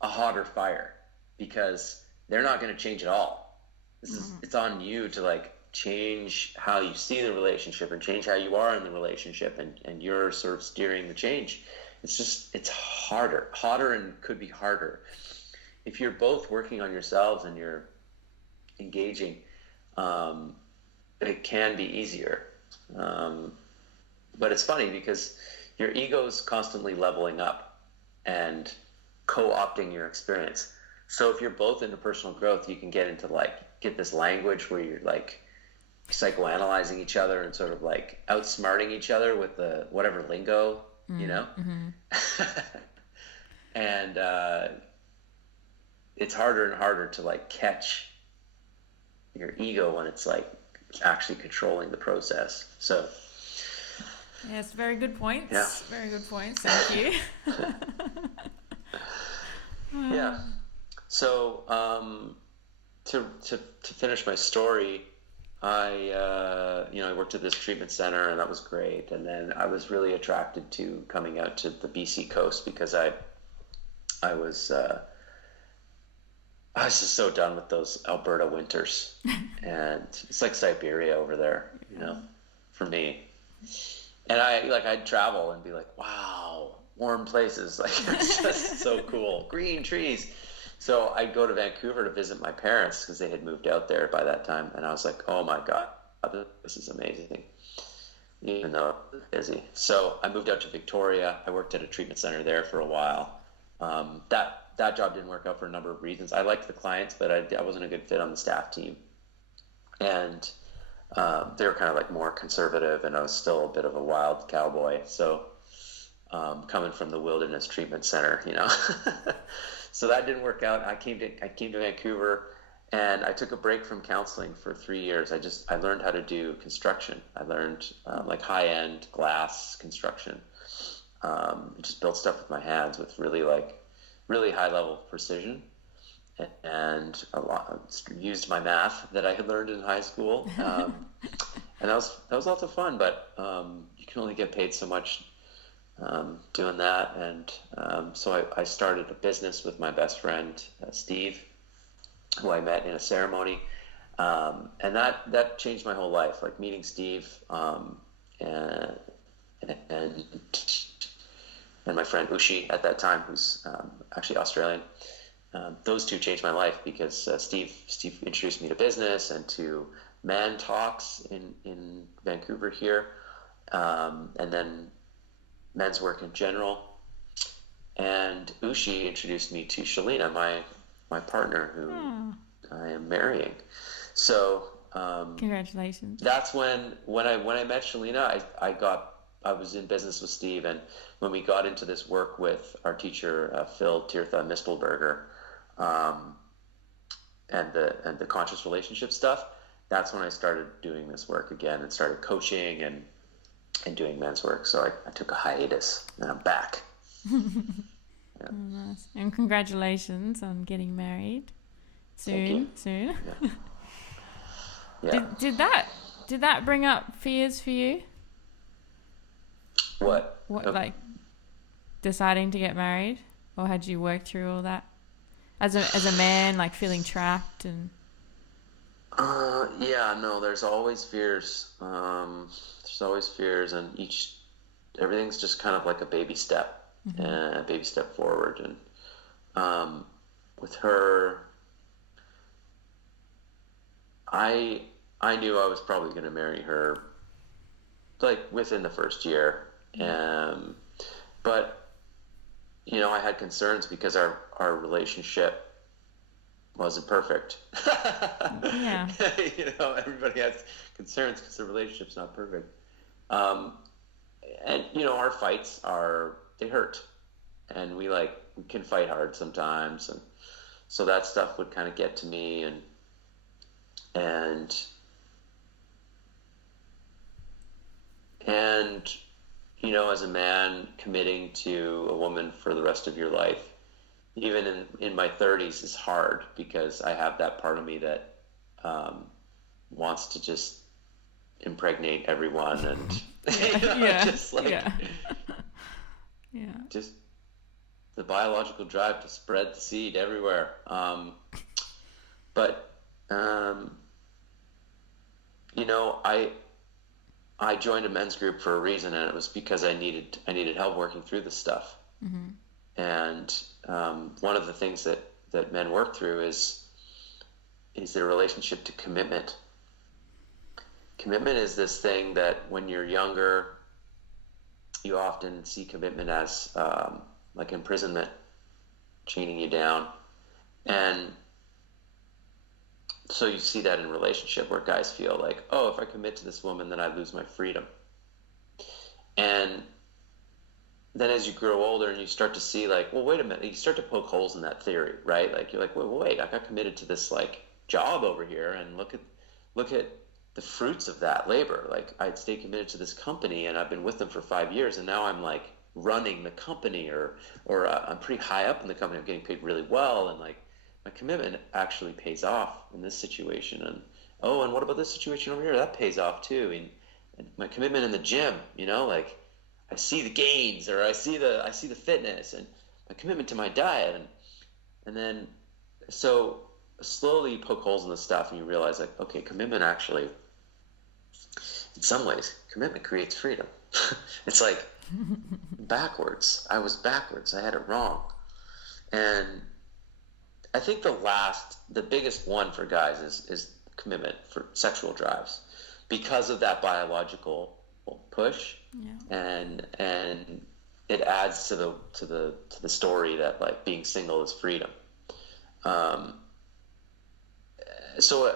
a hotter fire, because they're not going to change at all. It's on you to like change how you see the relationship and change how you are in the relationship, and you're sort of steering the change. It's hotter and could be harder. If you're both working on yourselves and you're engaging, it can be easier. But it's funny because your ego's constantly leveling up and co-opting your experience. So if you're both into personal growth, you can get into get this language where you're psychoanalyzing each other and sort of outsmarting each other with the whatever lingo, and it's harder and harder to catch your ego when it's actually controlling the process. So yes, very good points. Yeah. Very good points. Thank you. Yeah. So to finish my story, I worked at this treatment center, and that was great. And then I was really attracted to coming out to the BC coast because I was just so done with those Alberta winters, and it's like Siberia over there, for me. And I'd travel and be like, wow, warm places, it's just so cool, green trees. So I'd go to Vancouver to visit my parents because they had moved out there by that time, and I was like, oh my God, this is amazing, even though it was busy. So I moved out to Victoria. I worked at a treatment center there for a while. That job didn't work out for a number of reasons. I liked the clients, but I wasn't a good fit on the staff team. And they were kind of more conservative, and I was still a bit of a wild cowboy. So coming from the wilderness treatment center, so that didn't work out. I came to Vancouver, and I took a break from counseling for 3 years. I learned how to do construction. I learned high-end glass construction. Just built stuff with my hands with really high level of precision, and used my math that I had learned in high school. And that was lots of fun, but you can only get paid so much doing that. And so I started a business with my best friend, Steve, who I met in a ceremony. And that changed my whole life, meeting Steve, and my friend Ushi at that time, who's actually Australian. Those two changed my life because Steve introduced me to business and to man talks in Vancouver here, and then men's work in general. And Ushi introduced me to Shalina, my partner, who I am marrying. So congratulations. That's when I met Shalina, I was in business with Steve, and when we got into this work with our teacher, Phil Tirtha Mistelberger, and the conscious relationship stuff, that's when I started doing this work again and started coaching and doing men's work. So I took a hiatus, and I'm back. Yeah. Oh, nice. And congratulations on getting married soon. Yeah. Yeah. Did that bring up fears for you? What deciding to get married, or had you worked through all that as a man, feeling trapped and? No, there's always fears. There's always fears, and everything's just kind of like a baby step, a baby step forward. And with her, I knew I was probably going to marry her within the first year. But I had concerns because our relationship wasn't perfect. Yeah. Everybody has concerns because the relationship's not perfect. And our fights they hurt, and we can fight hard sometimes, and so that stuff would kind of get to me, and as a man committing to a woman for the rest of your life, even in my 30s, is hard because I have that part of me that wants to just impregnate everyone and just the biological drive to spread the seed everywhere. But I joined a men's group for a reason, and it was because I needed help working through this stuff. Mm-hmm. And one of the things that men work through is their relationship to commitment. Commitment is this thing that when you're younger, you often see commitment as like imprisonment, chaining you down. And so you see that in a relationship where guys feel like, oh, if I commit to this woman, then I lose my freedom. And then as you grow older and you start to see like, well, wait a minute, you start to poke holes in that theory, right? Like you're like, wait, I got committed to this like job over here, and look at the fruits of that labor. Like I'd stay committed to this company, and I've been with them for 5 years, and now I'm like running the company, or I'm pretty high up in the company. I'm getting paid really well, and like my commitment actually pays off in this situation. And and what about this situation over here? That pays off too. And my commitment in the gym, like I see the gains, or I see the fitness, and my commitment to my diet, and then so slowly you poke holes in the stuff, and you realize like, okay, commitment actually, in some ways, commitment creates freedom. It's like backwards. I was backwards. I had it wrong. And I think the biggest one for guys is commitment for sexual drives, because of that biological push. Yeah. And it adds to the story that like being single is freedom. So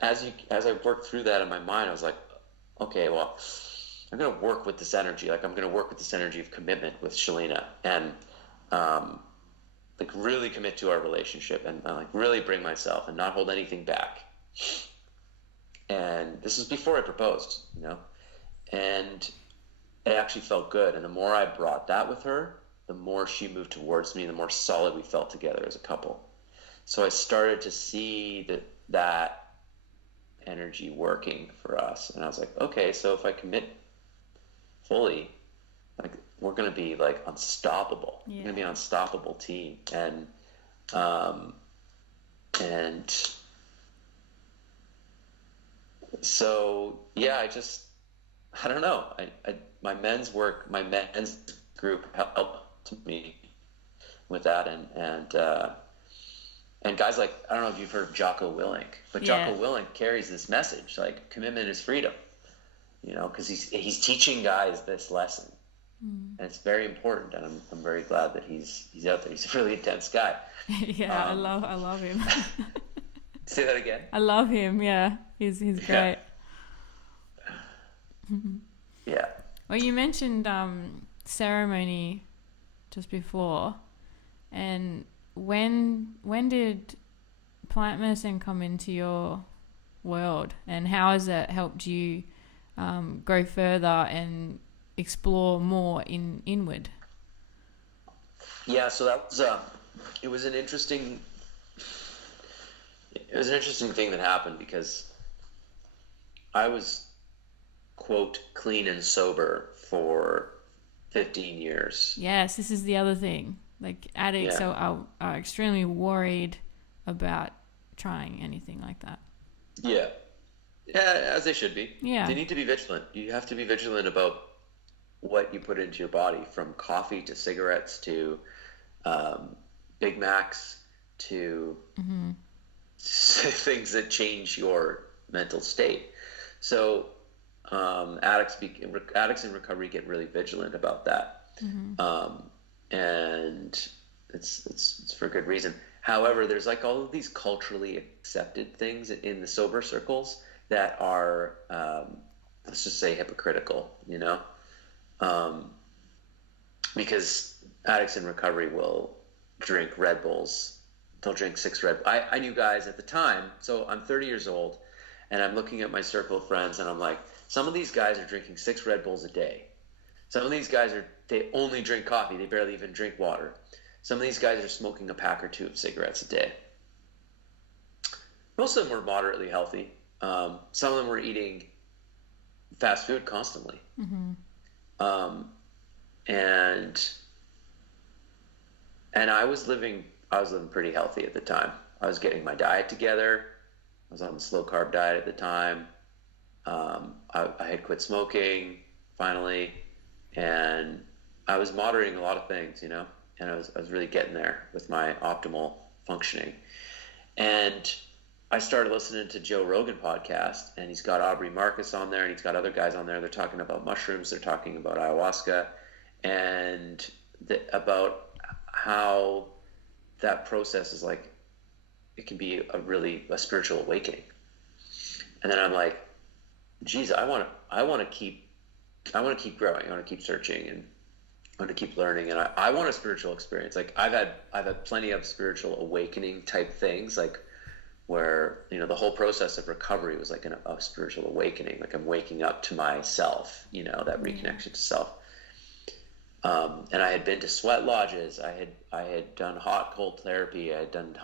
as I worked through that in my mind, I was like, okay, well, I'm going to work with this energy. Like I'm going to work with this energy of commitment with Shalina, and like really commit to our relationship, and like really bring myself and not hold anything back. And this was before I proposed, and it actually felt good. And the more I brought that with her, the more she moved towards me, the more solid we felt together as a couple. So I started to see that energy working for us. And I was like, okay, so if I commit fully, like we're going to be like unstoppable. Yeah. We're going to be an unstoppable team. And so, yeah, I don't know. My men's group helped me with that. And guys like, I don't know if you've heard of Jocko Willink, but Yeah. Jocko Willink carries this message, like commitment is freedom, because he's teaching guys this lesson. And it's very important, and I'm very glad that he's out there. He's a really intense guy. Yeah, I love him. Say that again. I love him. Yeah, he's great. Yeah. Well, you mentioned ceremony just before, and when did plant medicine come into your world, and how has it helped you go further and explore more inward? Yeah, so that was it was an interesting thing that happened, because I was, quote, clean and sober for 15 years. Yes, this is the other thing. Like addicts are extremely worried about trying anything like that. Yeah, as they should be. Yeah. They need to be vigilant. You have to be vigilant about what you put into your body, from coffee to cigarettes to Big Macs to things that change your mental state. So addicts in recovery get really vigilant about that. And it's for good reason. However, there's like all of these culturally accepted things in the sober circles that are, let's just say, hypocritical, because addicts in recovery will drink Red Bulls. They'll drink 6 Red Bulls. I knew guys at the time, so I'm 30 years old, and I'm looking at my circle of friends, and I'm like, some of these guys are drinking 6 Red Bulls a day. Some of these guys they only drink coffee. They barely even drink water. Some of these guys are smoking a pack or 2 of cigarettes a day. Most of them were moderately healthy. Some of them were eating fast food constantly. And I was living pretty healthy at the time. I was getting my diet together. I was on a slow carb diet at the time. I had quit smoking finally, and I was moderating a lot of things, you know, and I was really getting there with my optimal functioning. And I started listening to Joe Rogan podcast, and he's got Aubrey Marcus on there, and he's got other guys on there. They're talking about mushrooms, they're talking about ayahuasca, and about how that process is like, it can be a spiritual awakening. And then I'm like, geez, I want to keep growing. I want to keep searching, and I want to keep learning. And I want a spiritual experience. Like I've had plenty of spiritual awakening type things, like where, you know, the whole process of recovery was like a spiritual awakening. Like I'm waking up to myself, you know, that reconnection to self. And I had been to sweat lodges. I had done hot cold therapy. I had done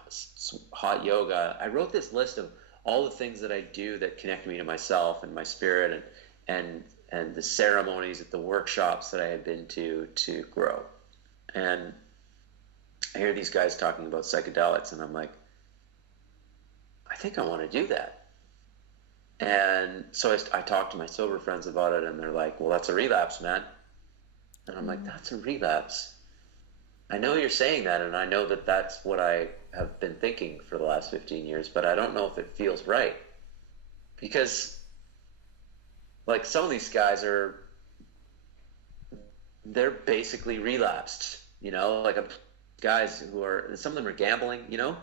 hot yoga. I wrote this list of all the things that I do that connect me to myself and my spirit, and the ceremonies at the workshops that I had been to grow. And I hear these guys talking about psychedelics, and I'm like, I think I want to do that. And so I talked to my sober friends about it, and they're like, well, that's a relapse, man. And I'm like, that's a relapse. I know you're saying that, and I know that that's what I have been thinking for the last 15 years, but I don't know if it feels right. Because, like, some of these guys they're basically relapsed, you know? Like, guys who are, some of them are gambling, you know?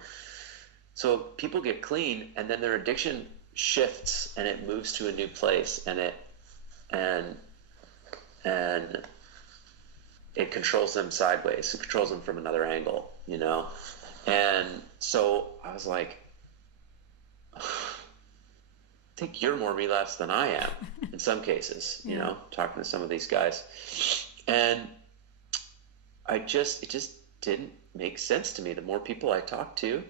So people get clean, and then their addiction shifts, and it moves to a new place, and it controls them sideways. It controls them from another angle, you know? And so I was like, I think you're more relapsed than I am in some cases, you know, talking to some of these guys. And it just didn't make sense to me. The more people I talked to,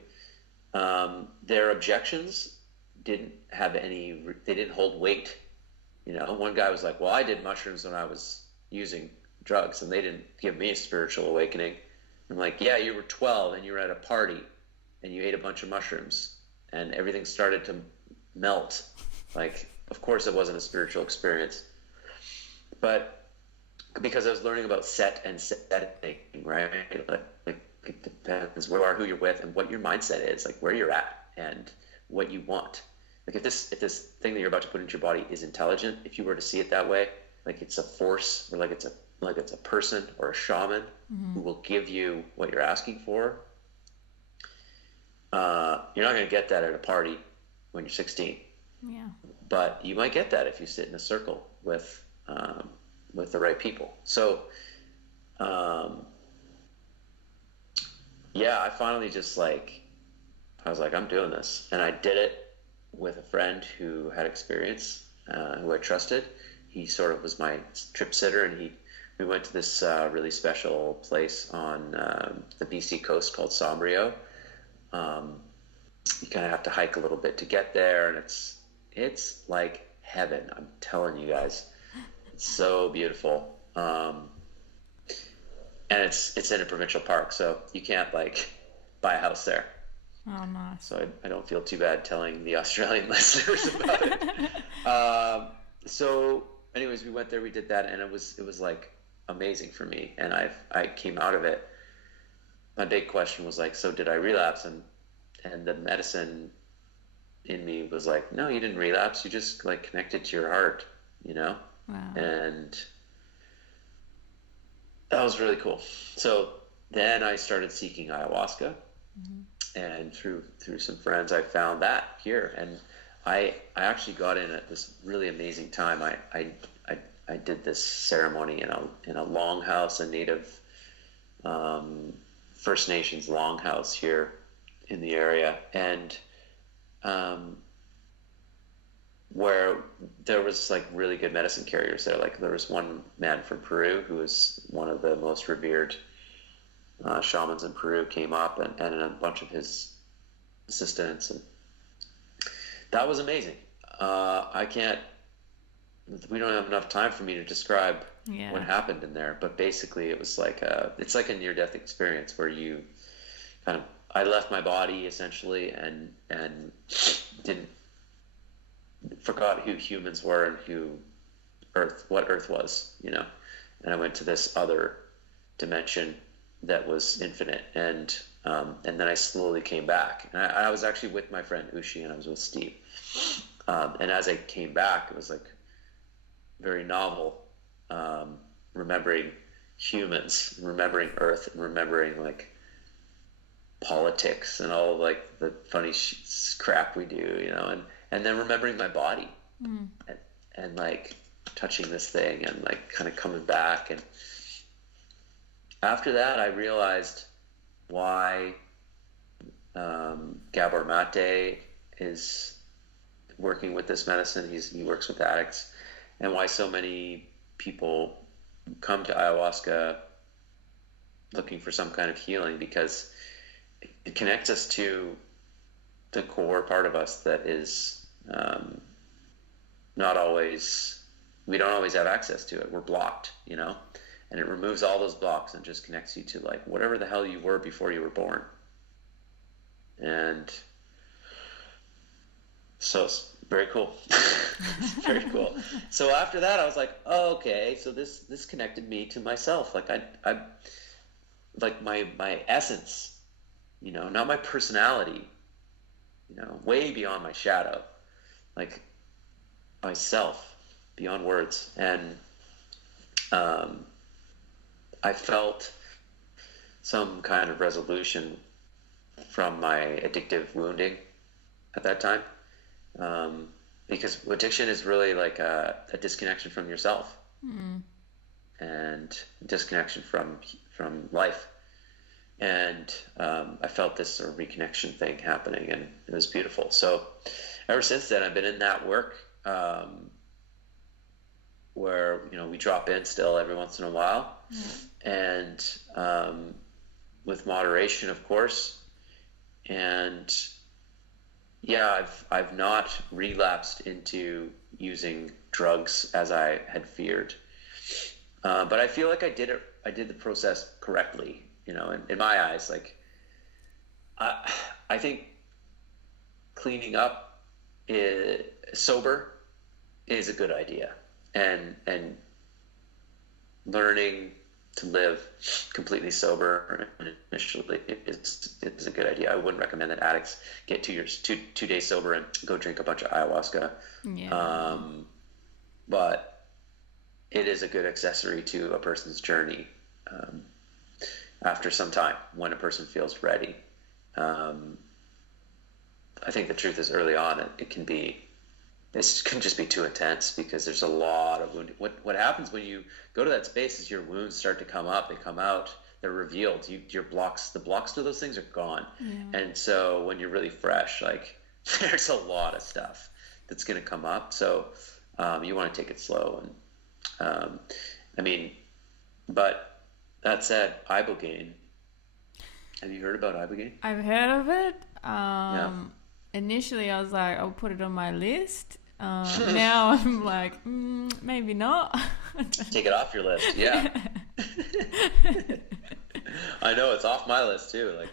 their objections they didn't hold weight. You know, one guy was like, well, I did mushrooms when I was using drugs, and they didn't give me a spiritual awakening. I'm like, yeah, you were 12 and you were at a party and you ate a bunch of mushrooms and everything started to melt. Like, of course it wasn't a spiritual experience. But because I was learning about set and setting, right? Like it depends who you're with and what your mindset is, like where you're at and what you want. Like if this thing that you're about to put into your body is intelligent, if you were to see it that way, like it's a force, or like it's a person or a shaman who will give you what you're asking for, you're not going to get that at a party when you're 16. Yeah. But you might get that if you sit in a circle with the right people. So, I finally just I was like, I'm doing this. And I did it with a friend who had experience, who I trusted. He sort of was my trip sitter, and we went to this really special place on the BC coast called Sombrio. You kind of have to hike a little bit to get there, and it's like heaven. I'm telling you guys, it's so beautiful. And it's in a provincial park, so you can't buy a house there. Oh, nice. So I don't feel too bad telling the Australian listeners about it. So anyways, we went there, we did that, and it was like amazing for me. And I came out of it. My big question was so did I relapse? And the medicine in me was like, no, you didn't relapse. You just connected to your heart, you know? Wow. And that was really cool. So then I started seeking ayahuasca, and through some friends, I found that here. And I actually got in at this really amazing time. I did this ceremony in a longhouse, a native First Nations longhouse here in the area, and where there was really good medicine carriers there. There was one man from Peru who was one of the most revered shamans in Peru, came up, and a bunch of his assistants, and that was amazing. We don't have enough time for me to describe what happened in there, but basically it was it's like a near-death experience where you I left my body essentially and didn't forgot who humans were and what Earth was, you know. And I went to this other dimension that was infinite, and then I slowly came back. And I was actually with my friend Ushi, and I was with Steve. And as I came back, it was like very novel, remembering humans, remembering Earth, and remembering like politics and all like the funny crap we do, you know, and then remembering my body and like touching this thing and like kind of coming back. And after that, I realized why Gabor Mate is working with this medicine. He works with addicts, and why so many people come to ayahuasca looking for some kind of healing, because it connects us to the core part of us that is not always, we don't always have access to it. We're blocked, you know, and it removes all those blocks and just connects you to like whatever the hell you were before you were born. And so it's very cool. Very cool. So after that, I was like, oh, okay, so this connected me to myself. Like I like my essence, you know, not my personality, you know, way beyond my shadow, like myself, beyond words. And I felt some kind of resolution from my addictive wounding at that time, because addiction is really like a disconnection from yourself and disconnection from life. And I felt this sort of reconnection thing happening, and it was beautiful. So ever since then, I've been in that work where, you know, we drop in still every once in a while, and with moderation, of course. And yeah, I've not relapsed into using drugs as I had feared, but I feel like I did the process correctly. You know, in my eyes, like, I think cleaning up sober is a good idea, and learning to live completely sober initially is a good idea. I wouldn't recommend that addicts get 2 days sober and go drink a bunch of ayahuasca. Yeah. But it is a good accessory to a person's journey. After some time, when a person feels ready. I think the truth is early on, it can just be too intense, because there's a lot of wounding. What happens when you go to that space is your wounds start to come up, they come out, they're revealed. The blocks to those things are gone. Yeah. And so when you're really fresh, like, there's a lot of stuff that's going to come up. So you want to take it slow. And but that said, ibogaine. Have you heard about ibogaine? I've heard of it. Yeah. Initially, I was like, I'll put it on my list. Now I'm like, maybe not. Take it off your list. Yeah. I know, it's off my list too. Like,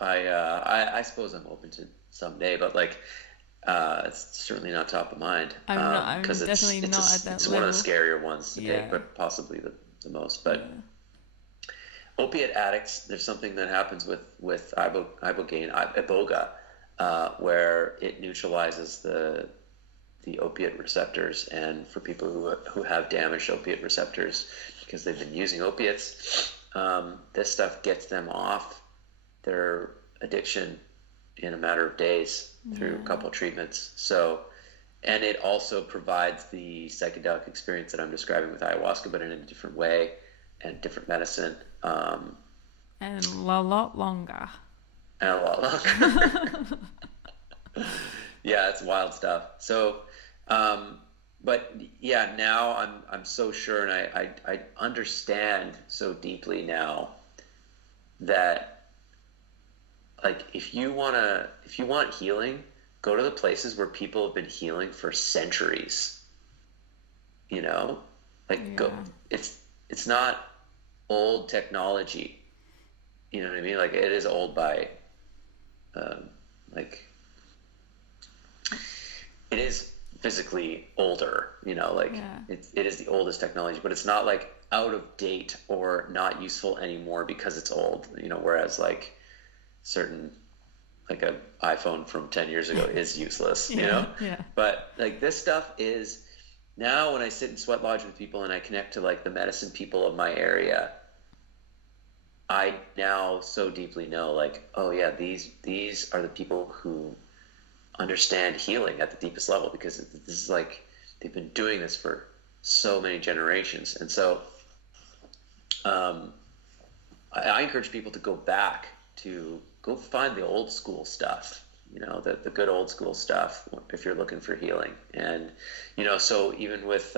I suppose I'm open to someday, but like, it's certainly not top of mind. I'm definitely not at that level. It's one of the scarier ones to take, but possibly the most. But opiate addicts, there's something that happens with ibogaine, iboga, where it neutralizes the opiate receptors. And for people who have damaged opiate receptors because they've been using opiates, this stuff gets them off their addiction in a matter of days through a couple of treatments. So, and it also provides the psychedelic experience that I'm describing with ayahuasca, but in a different way and different medicine. And a lot longer. Yeah, it's wild stuff. So, but yeah, now I'm so sure, and I understand so deeply now that, like, if you want healing, go to the places where people have been healing for centuries. You know, like, go. It's not old technology. You know what I mean? Like, it is old by, like, it is physically older, like Yeah. it is the oldest technology, but it's not like out of date or not useful anymore because it's old, whereas like certain, like a iPhone from 10 years ago is useless, Yeah. Yeah. but like this stuff is now when I sit in sweat lodge with people and I connect to like the medicine people of my area, I now so deeply know like, oh yeah, these are the people who understand healing at the deepest level, because this is like they've been doing this for so many generations. And so I encourage people to go find the old school stuff, the good old school stuff if you're looking for healing. And so even with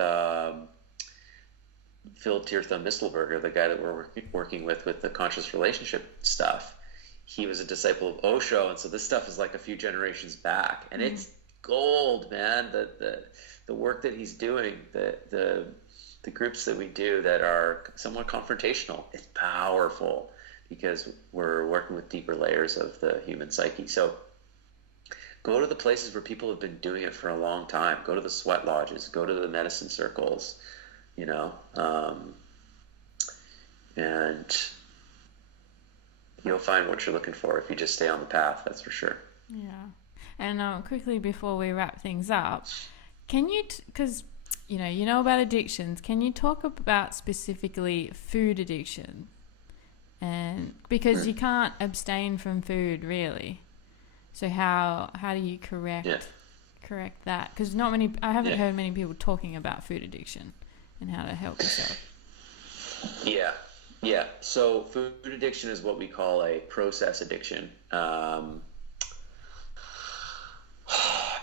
Phil Tirtha Mistelberger, the guy that we're working with the conscious relationship stuff, he was a disciple of Osho, and so this stuff is like a few generations back, and it's gold, man. The work that he's doing, the groups that we do that are somewhat confrontational, it's powerful because we're working with deeper layers of the human psyche. So go to the places where people have been doing it for a long time. Go to the sweat lodges, go to the medicine circles, and you'll find what you're looking for if you just stay on the path, that's for sure. Yeah. And quickly before we wrap things up, can you, because you know about addictions, can you talk about specifically food addiction? And because you can't abstain from food really, so how do you correct that? Because I haven't heard many people talking about food addiction and how to help yourself. Yeah. So food addiction is what we call a process addiction,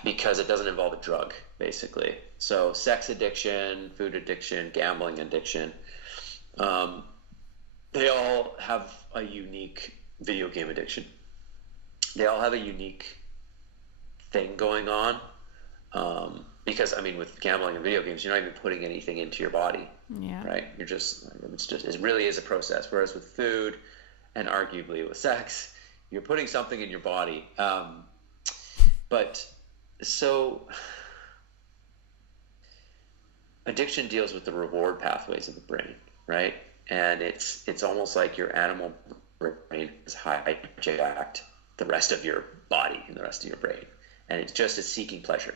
because it doesn't involve a drug, basically. So sex addiction, food addiction, gambling addiction, they all have a unique video game addiction. They all have a unique thing going on. Because with gambling and video games, you're not even putting anything into your body, right? It really is a process. Whereas with food and arguably with sex, you're putting something in your body. But so addiction deals with the reward pathways of the brain, right? And it's almost like your animal brain has hijacked the rest of your body and the rest of your brain. And it's just seeking pleasure.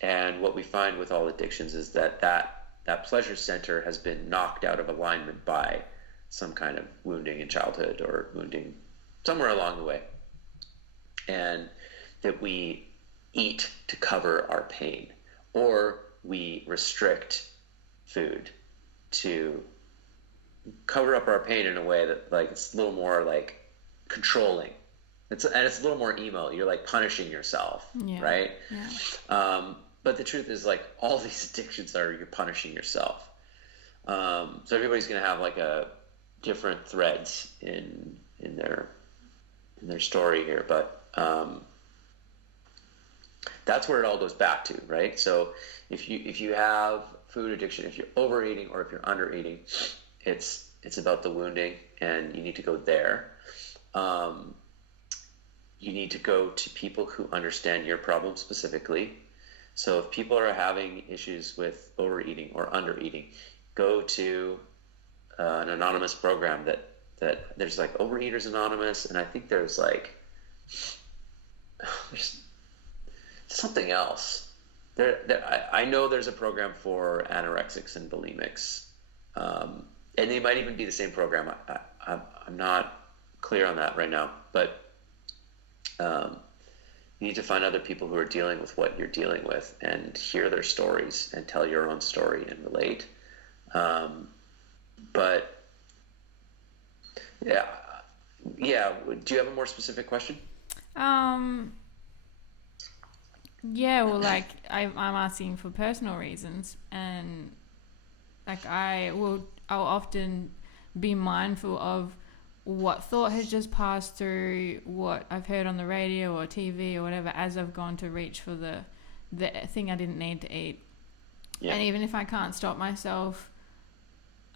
And what we find with all addictions is that pleasure center has been knocked out of alignment by some kind of wounding in childhood or wounding somewhere along the way. And that we eat to cover our pain, or we restrict food to cover up our pain in a way that like it's a little more like controlling. It's a little more emo. You're like punishing yourself, right? Yeah. But the truth is, like, all these addictions you're punishing yourself. So everybody's gonna have like a different threads in their story here, but that's where it all goes back to, right? So if you have food addiction, if you're overeating or if you're undereating, it's about the wounding, and you need to go there. You need to go to people who understand your problem specifically. So if people are having issues with overeating or undereating, go to an anonymous program that there's like Overeaters Anonymous, and I think there's something else. I know there's a program for anorexics and bulimics, and they might even be the same program. I'm not clear on that right now, but you need to find other people who are dealing with what you're dealing with and hear their stories and tell your own story and relate. But yeah. Do you have a more specific question? Yeah, well, like I'm asking for personal reasons, and like I'll often be mindful of what thought has just passed through, what I've heard on the radio or TV or whatever, as I've gone to reach for the thing I didn't need to eat. Yeah. And even if I can't stop myself,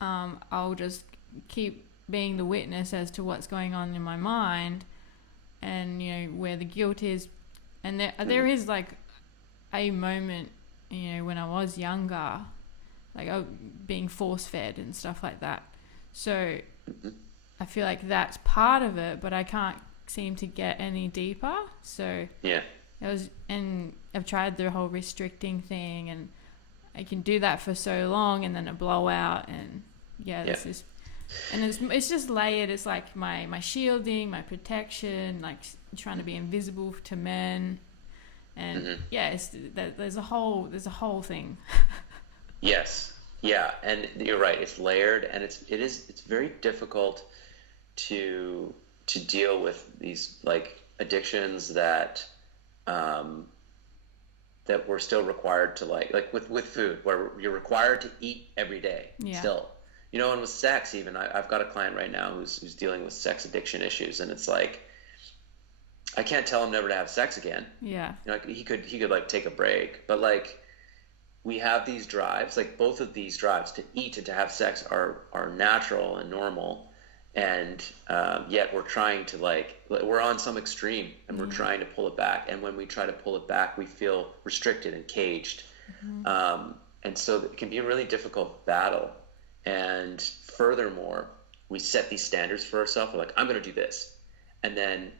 I'll just keep being the witness as to what's going on in my mind, and where the guilt is, And there is like a moment, when I was younger, like being force fed and stuff like that. So I feel like that's part of it, but I can't seem to get any deeper. So and I've tried the whole restricting thing, and I can do that for so long, and then a blowout, and this is, and it's just layered. It's like my shielding, my protection, like trying to be invisible to men, and there's a whole thing. Yes. Yeah, and you're right. It's layered, and it's very difficult to deal with these like addictions that that we're still required to like with food, where you're required to eat every day still. And with sex, even I've got a client right now who's dealing with sex addiction issues, and it's like I can't tell him never to have sex again. Yeah. Like he could like take a break, but like we have these drives, like both of these drives to eat and to have sex are natural and normal, and yet we're trying to we're on some extreme, and we're trying to pull it back, and when we try to pull it back we feel restricted and caged. And so it can be a really difficult battle, and furthermore we set these standards for ourselves. We're like, I'm going to do this, and then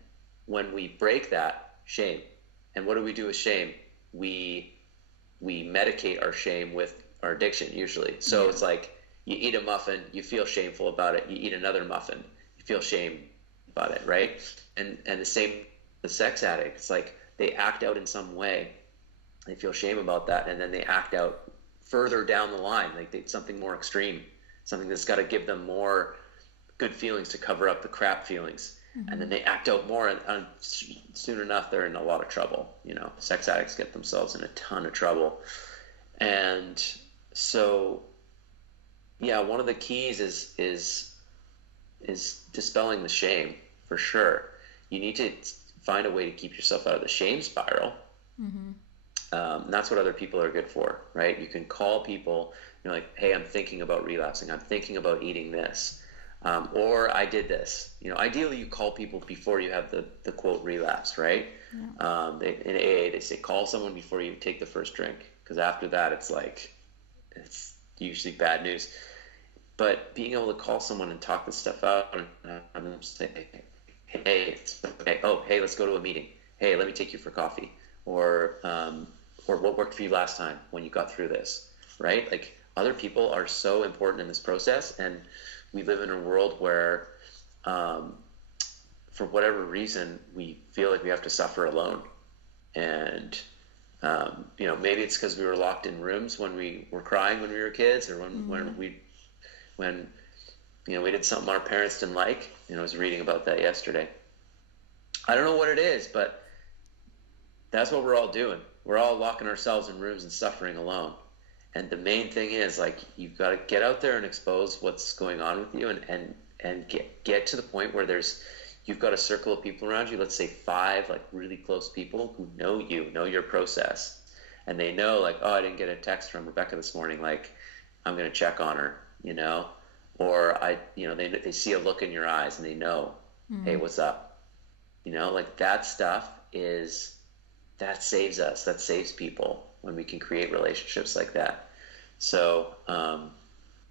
when we break that, shame. And what do we do with shame? We medicate our shame with our addiction usually. So it's like you eat a muffin, you feel shameful about it. You eat another muffin, you feel shame about it, right? And the same, the sex addict, it's like they act out in some way. They feel shame about that, and then they act out further down the line, like something more extreme, something that's got to give them more good feelings to cover up the crap feelings. And then they act out more, and soon enough they're in a lot of trouble. Sex addicts get themselves in a ton of trouble. And so one of the keys is dispelling the shame, for sure. You need to find a way to keep yourself out of the shame spiral. That's what other people are good for, right? You can call people, like, hey, I'm thinking about relapsing, I'm thinking about eating this. Or I did this. Ideally you call people before you have the quote relapse, right? In AA they say call someone before you take the first drink, because after that it's usually bad news. But being able to call someone and talk this stuff out, and say, hey, it's okay. Oh, hey, let's go to a meeting. Hey, let me take you for coffee. Or what worked for you last time when you got through this, right? Like, other people are so important in this process, and we live in a world where, for whatever reason, we feel like we have to suffer alone. And, maybe it's because we were locked in rooms when we were crying when we were kids, or when we did something our parents didn't like. I was reading about that yesterday. I don't know what it is, but that's what we're all doing. We're all locking ourselves in rooms and suffering alone. And the main thing is, like, you've got to get out there and expose what's going on with you, and get to the point where you've got a circle of people around you, let's say 5 like really close people who know your process, and they know, like, oh, I didn't get a text from Rebecca this morning, like, I'm going to check on her, or they see a look in your eyes and they know, hey, what's up? Like, that stuff that saves us, that saves people, when we can create relationships like that. So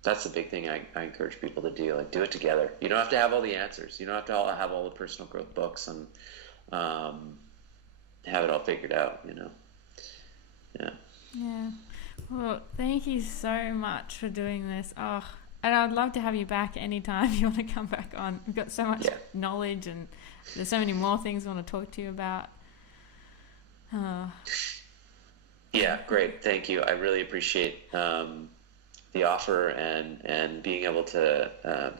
that's the big thing I encourage people to do. Like, do it together. You don't have to have all the answers. You don't have to have all the personal growth books and have it all figured out, Yeah. Well, thank you so much for doing this. Oh, and I'd love to have you back anytime you want to come back on. We've got so much knowledge, and there's so many more things I want to talk to you about. Yeah, great. Thank you. I really appreciate the offer and being able to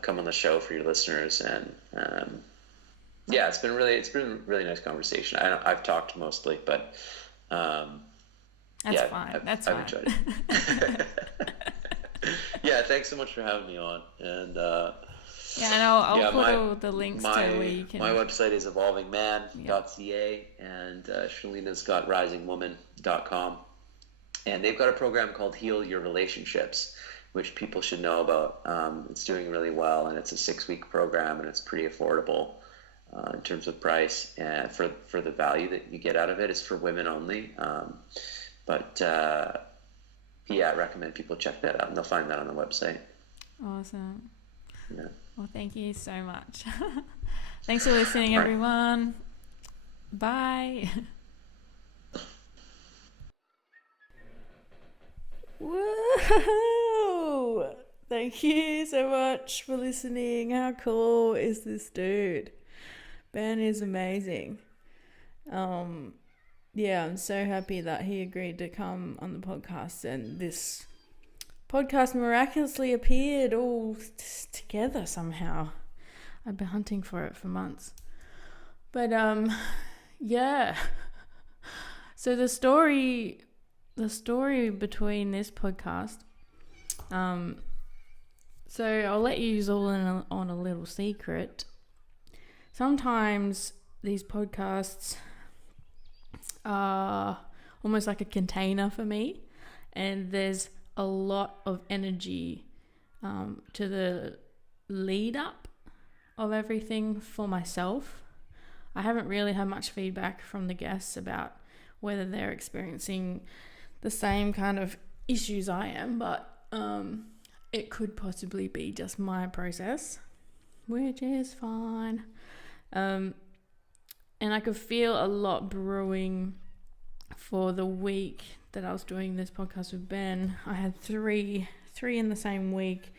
come on the show for your listeners. And it's been a really nice conversation. I've talked mostly, but that's fine. I've enjoyed it. Yeah, thanks so much for having me on. And and I'll put all the links to where you can. My website is evolvingman.ca, and Shalina's got risingwoman.com. And they've got a program called Heal Your Relationships, which people should know about. It's doing really well, and it's a 6-week program, and it's pretty affordable. in terms of price and for the value that you get out of it. It's for women only. But I recommend people check that out, and they'll find that on the website. Awesome. Yeah. Well, thank you so much. Thanks for listening, everyone. Bye. Whoa! Thank you so much for listening. How cool is this dude? Ben is amazing. I'm so happy that he agreed to come on the podcast, and this podcast miraculously appeared all together somehow. I've been hunting for it for months. But so the story between this podcast, so I'll let you all in on a little secret. Sometimes these podcasts are almost like a container for me, and there's a lot of energy to the lead up of everything for myself. I haven't really had much feedback from the guests about whether they're experiencing the same kind of issues I am, but it could possibly be just my process, which is fine. And I could feel a lot brewing for the week that I was doing this podcast with Ben. I had three in the same week,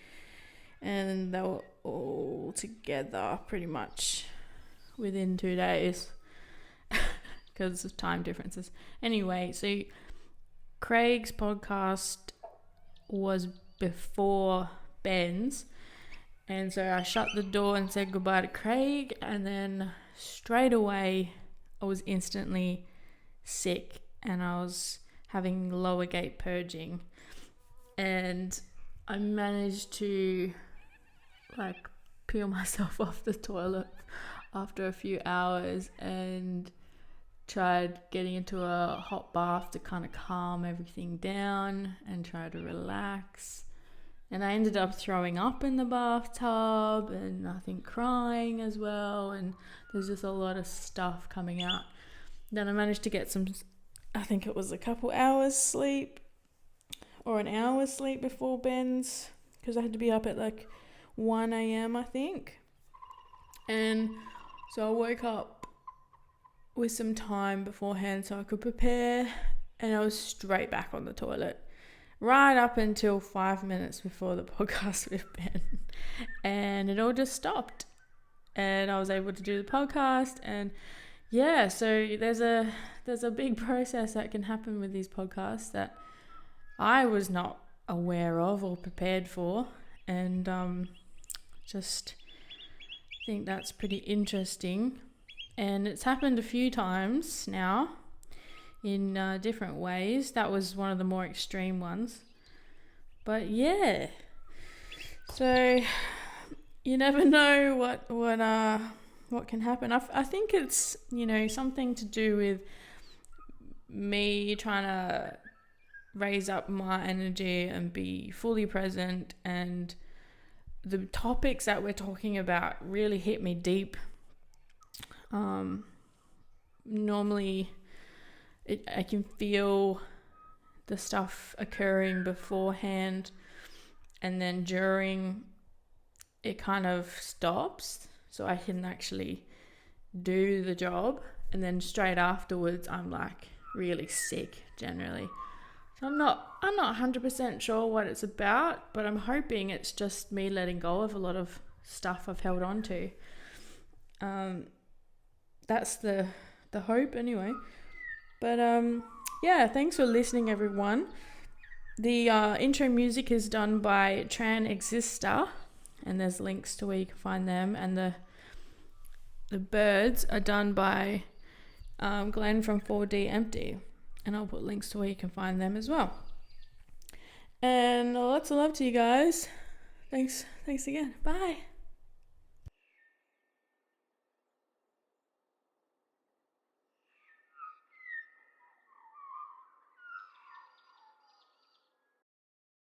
and they were all together pretty much within 2 days because of time differences. Anyway, so Craig's podcast was before Ben's, and so I shut the door and said goodbye to Craig, and then straight away I was instantly sick, and I was having lower gate purging, and I managed to peel myself off the toilet after a few hours and tried getting into a hot bath to kind of calm everything down and try to relax. And I ended up throwing up in the bathtub and I think crying as well, and there's just a lot of stuff coming out. Then I managed to get I think it was a couple hours sleep or an hour's sleep before Ben's, because I had to be up at 1 a.m. I think. And so I woke up with some time beforehand so I could prepare, and I was straight back on the toilet right up until 5 minutes before the podcast with Ben, and it all just stopped, and I was able to do the podcast. And so there's a big process that can happen with these podcasts that I was not aware of or prepared for, and just think that's pretty interesting. And it's happened a few times now in different ways. That was one of the more extreme ones. But so you never know what can happen. I think it's, something to do with me trying to raise up my energy and be fully present, and the topics that we're talking about really hit me deep. Normally I can feel the stuff occurring beforehand, and then during it kind of stops, so I can actually do the job, and then straight afterwards I'm really sick generally. So I'm not 100% sure what it's about, but I'm hoping it's just me letting go of a lot of stuff I've held on to. That's the hope anyway. But thanks for listening, everyone. The intro music is done by Tran Exister, and there's links to where you can find them. And the birds are done by Glen from 4D Empty, and I'll put links to where you can find them as well. And lots of love to you guys. Thanks again. Bye.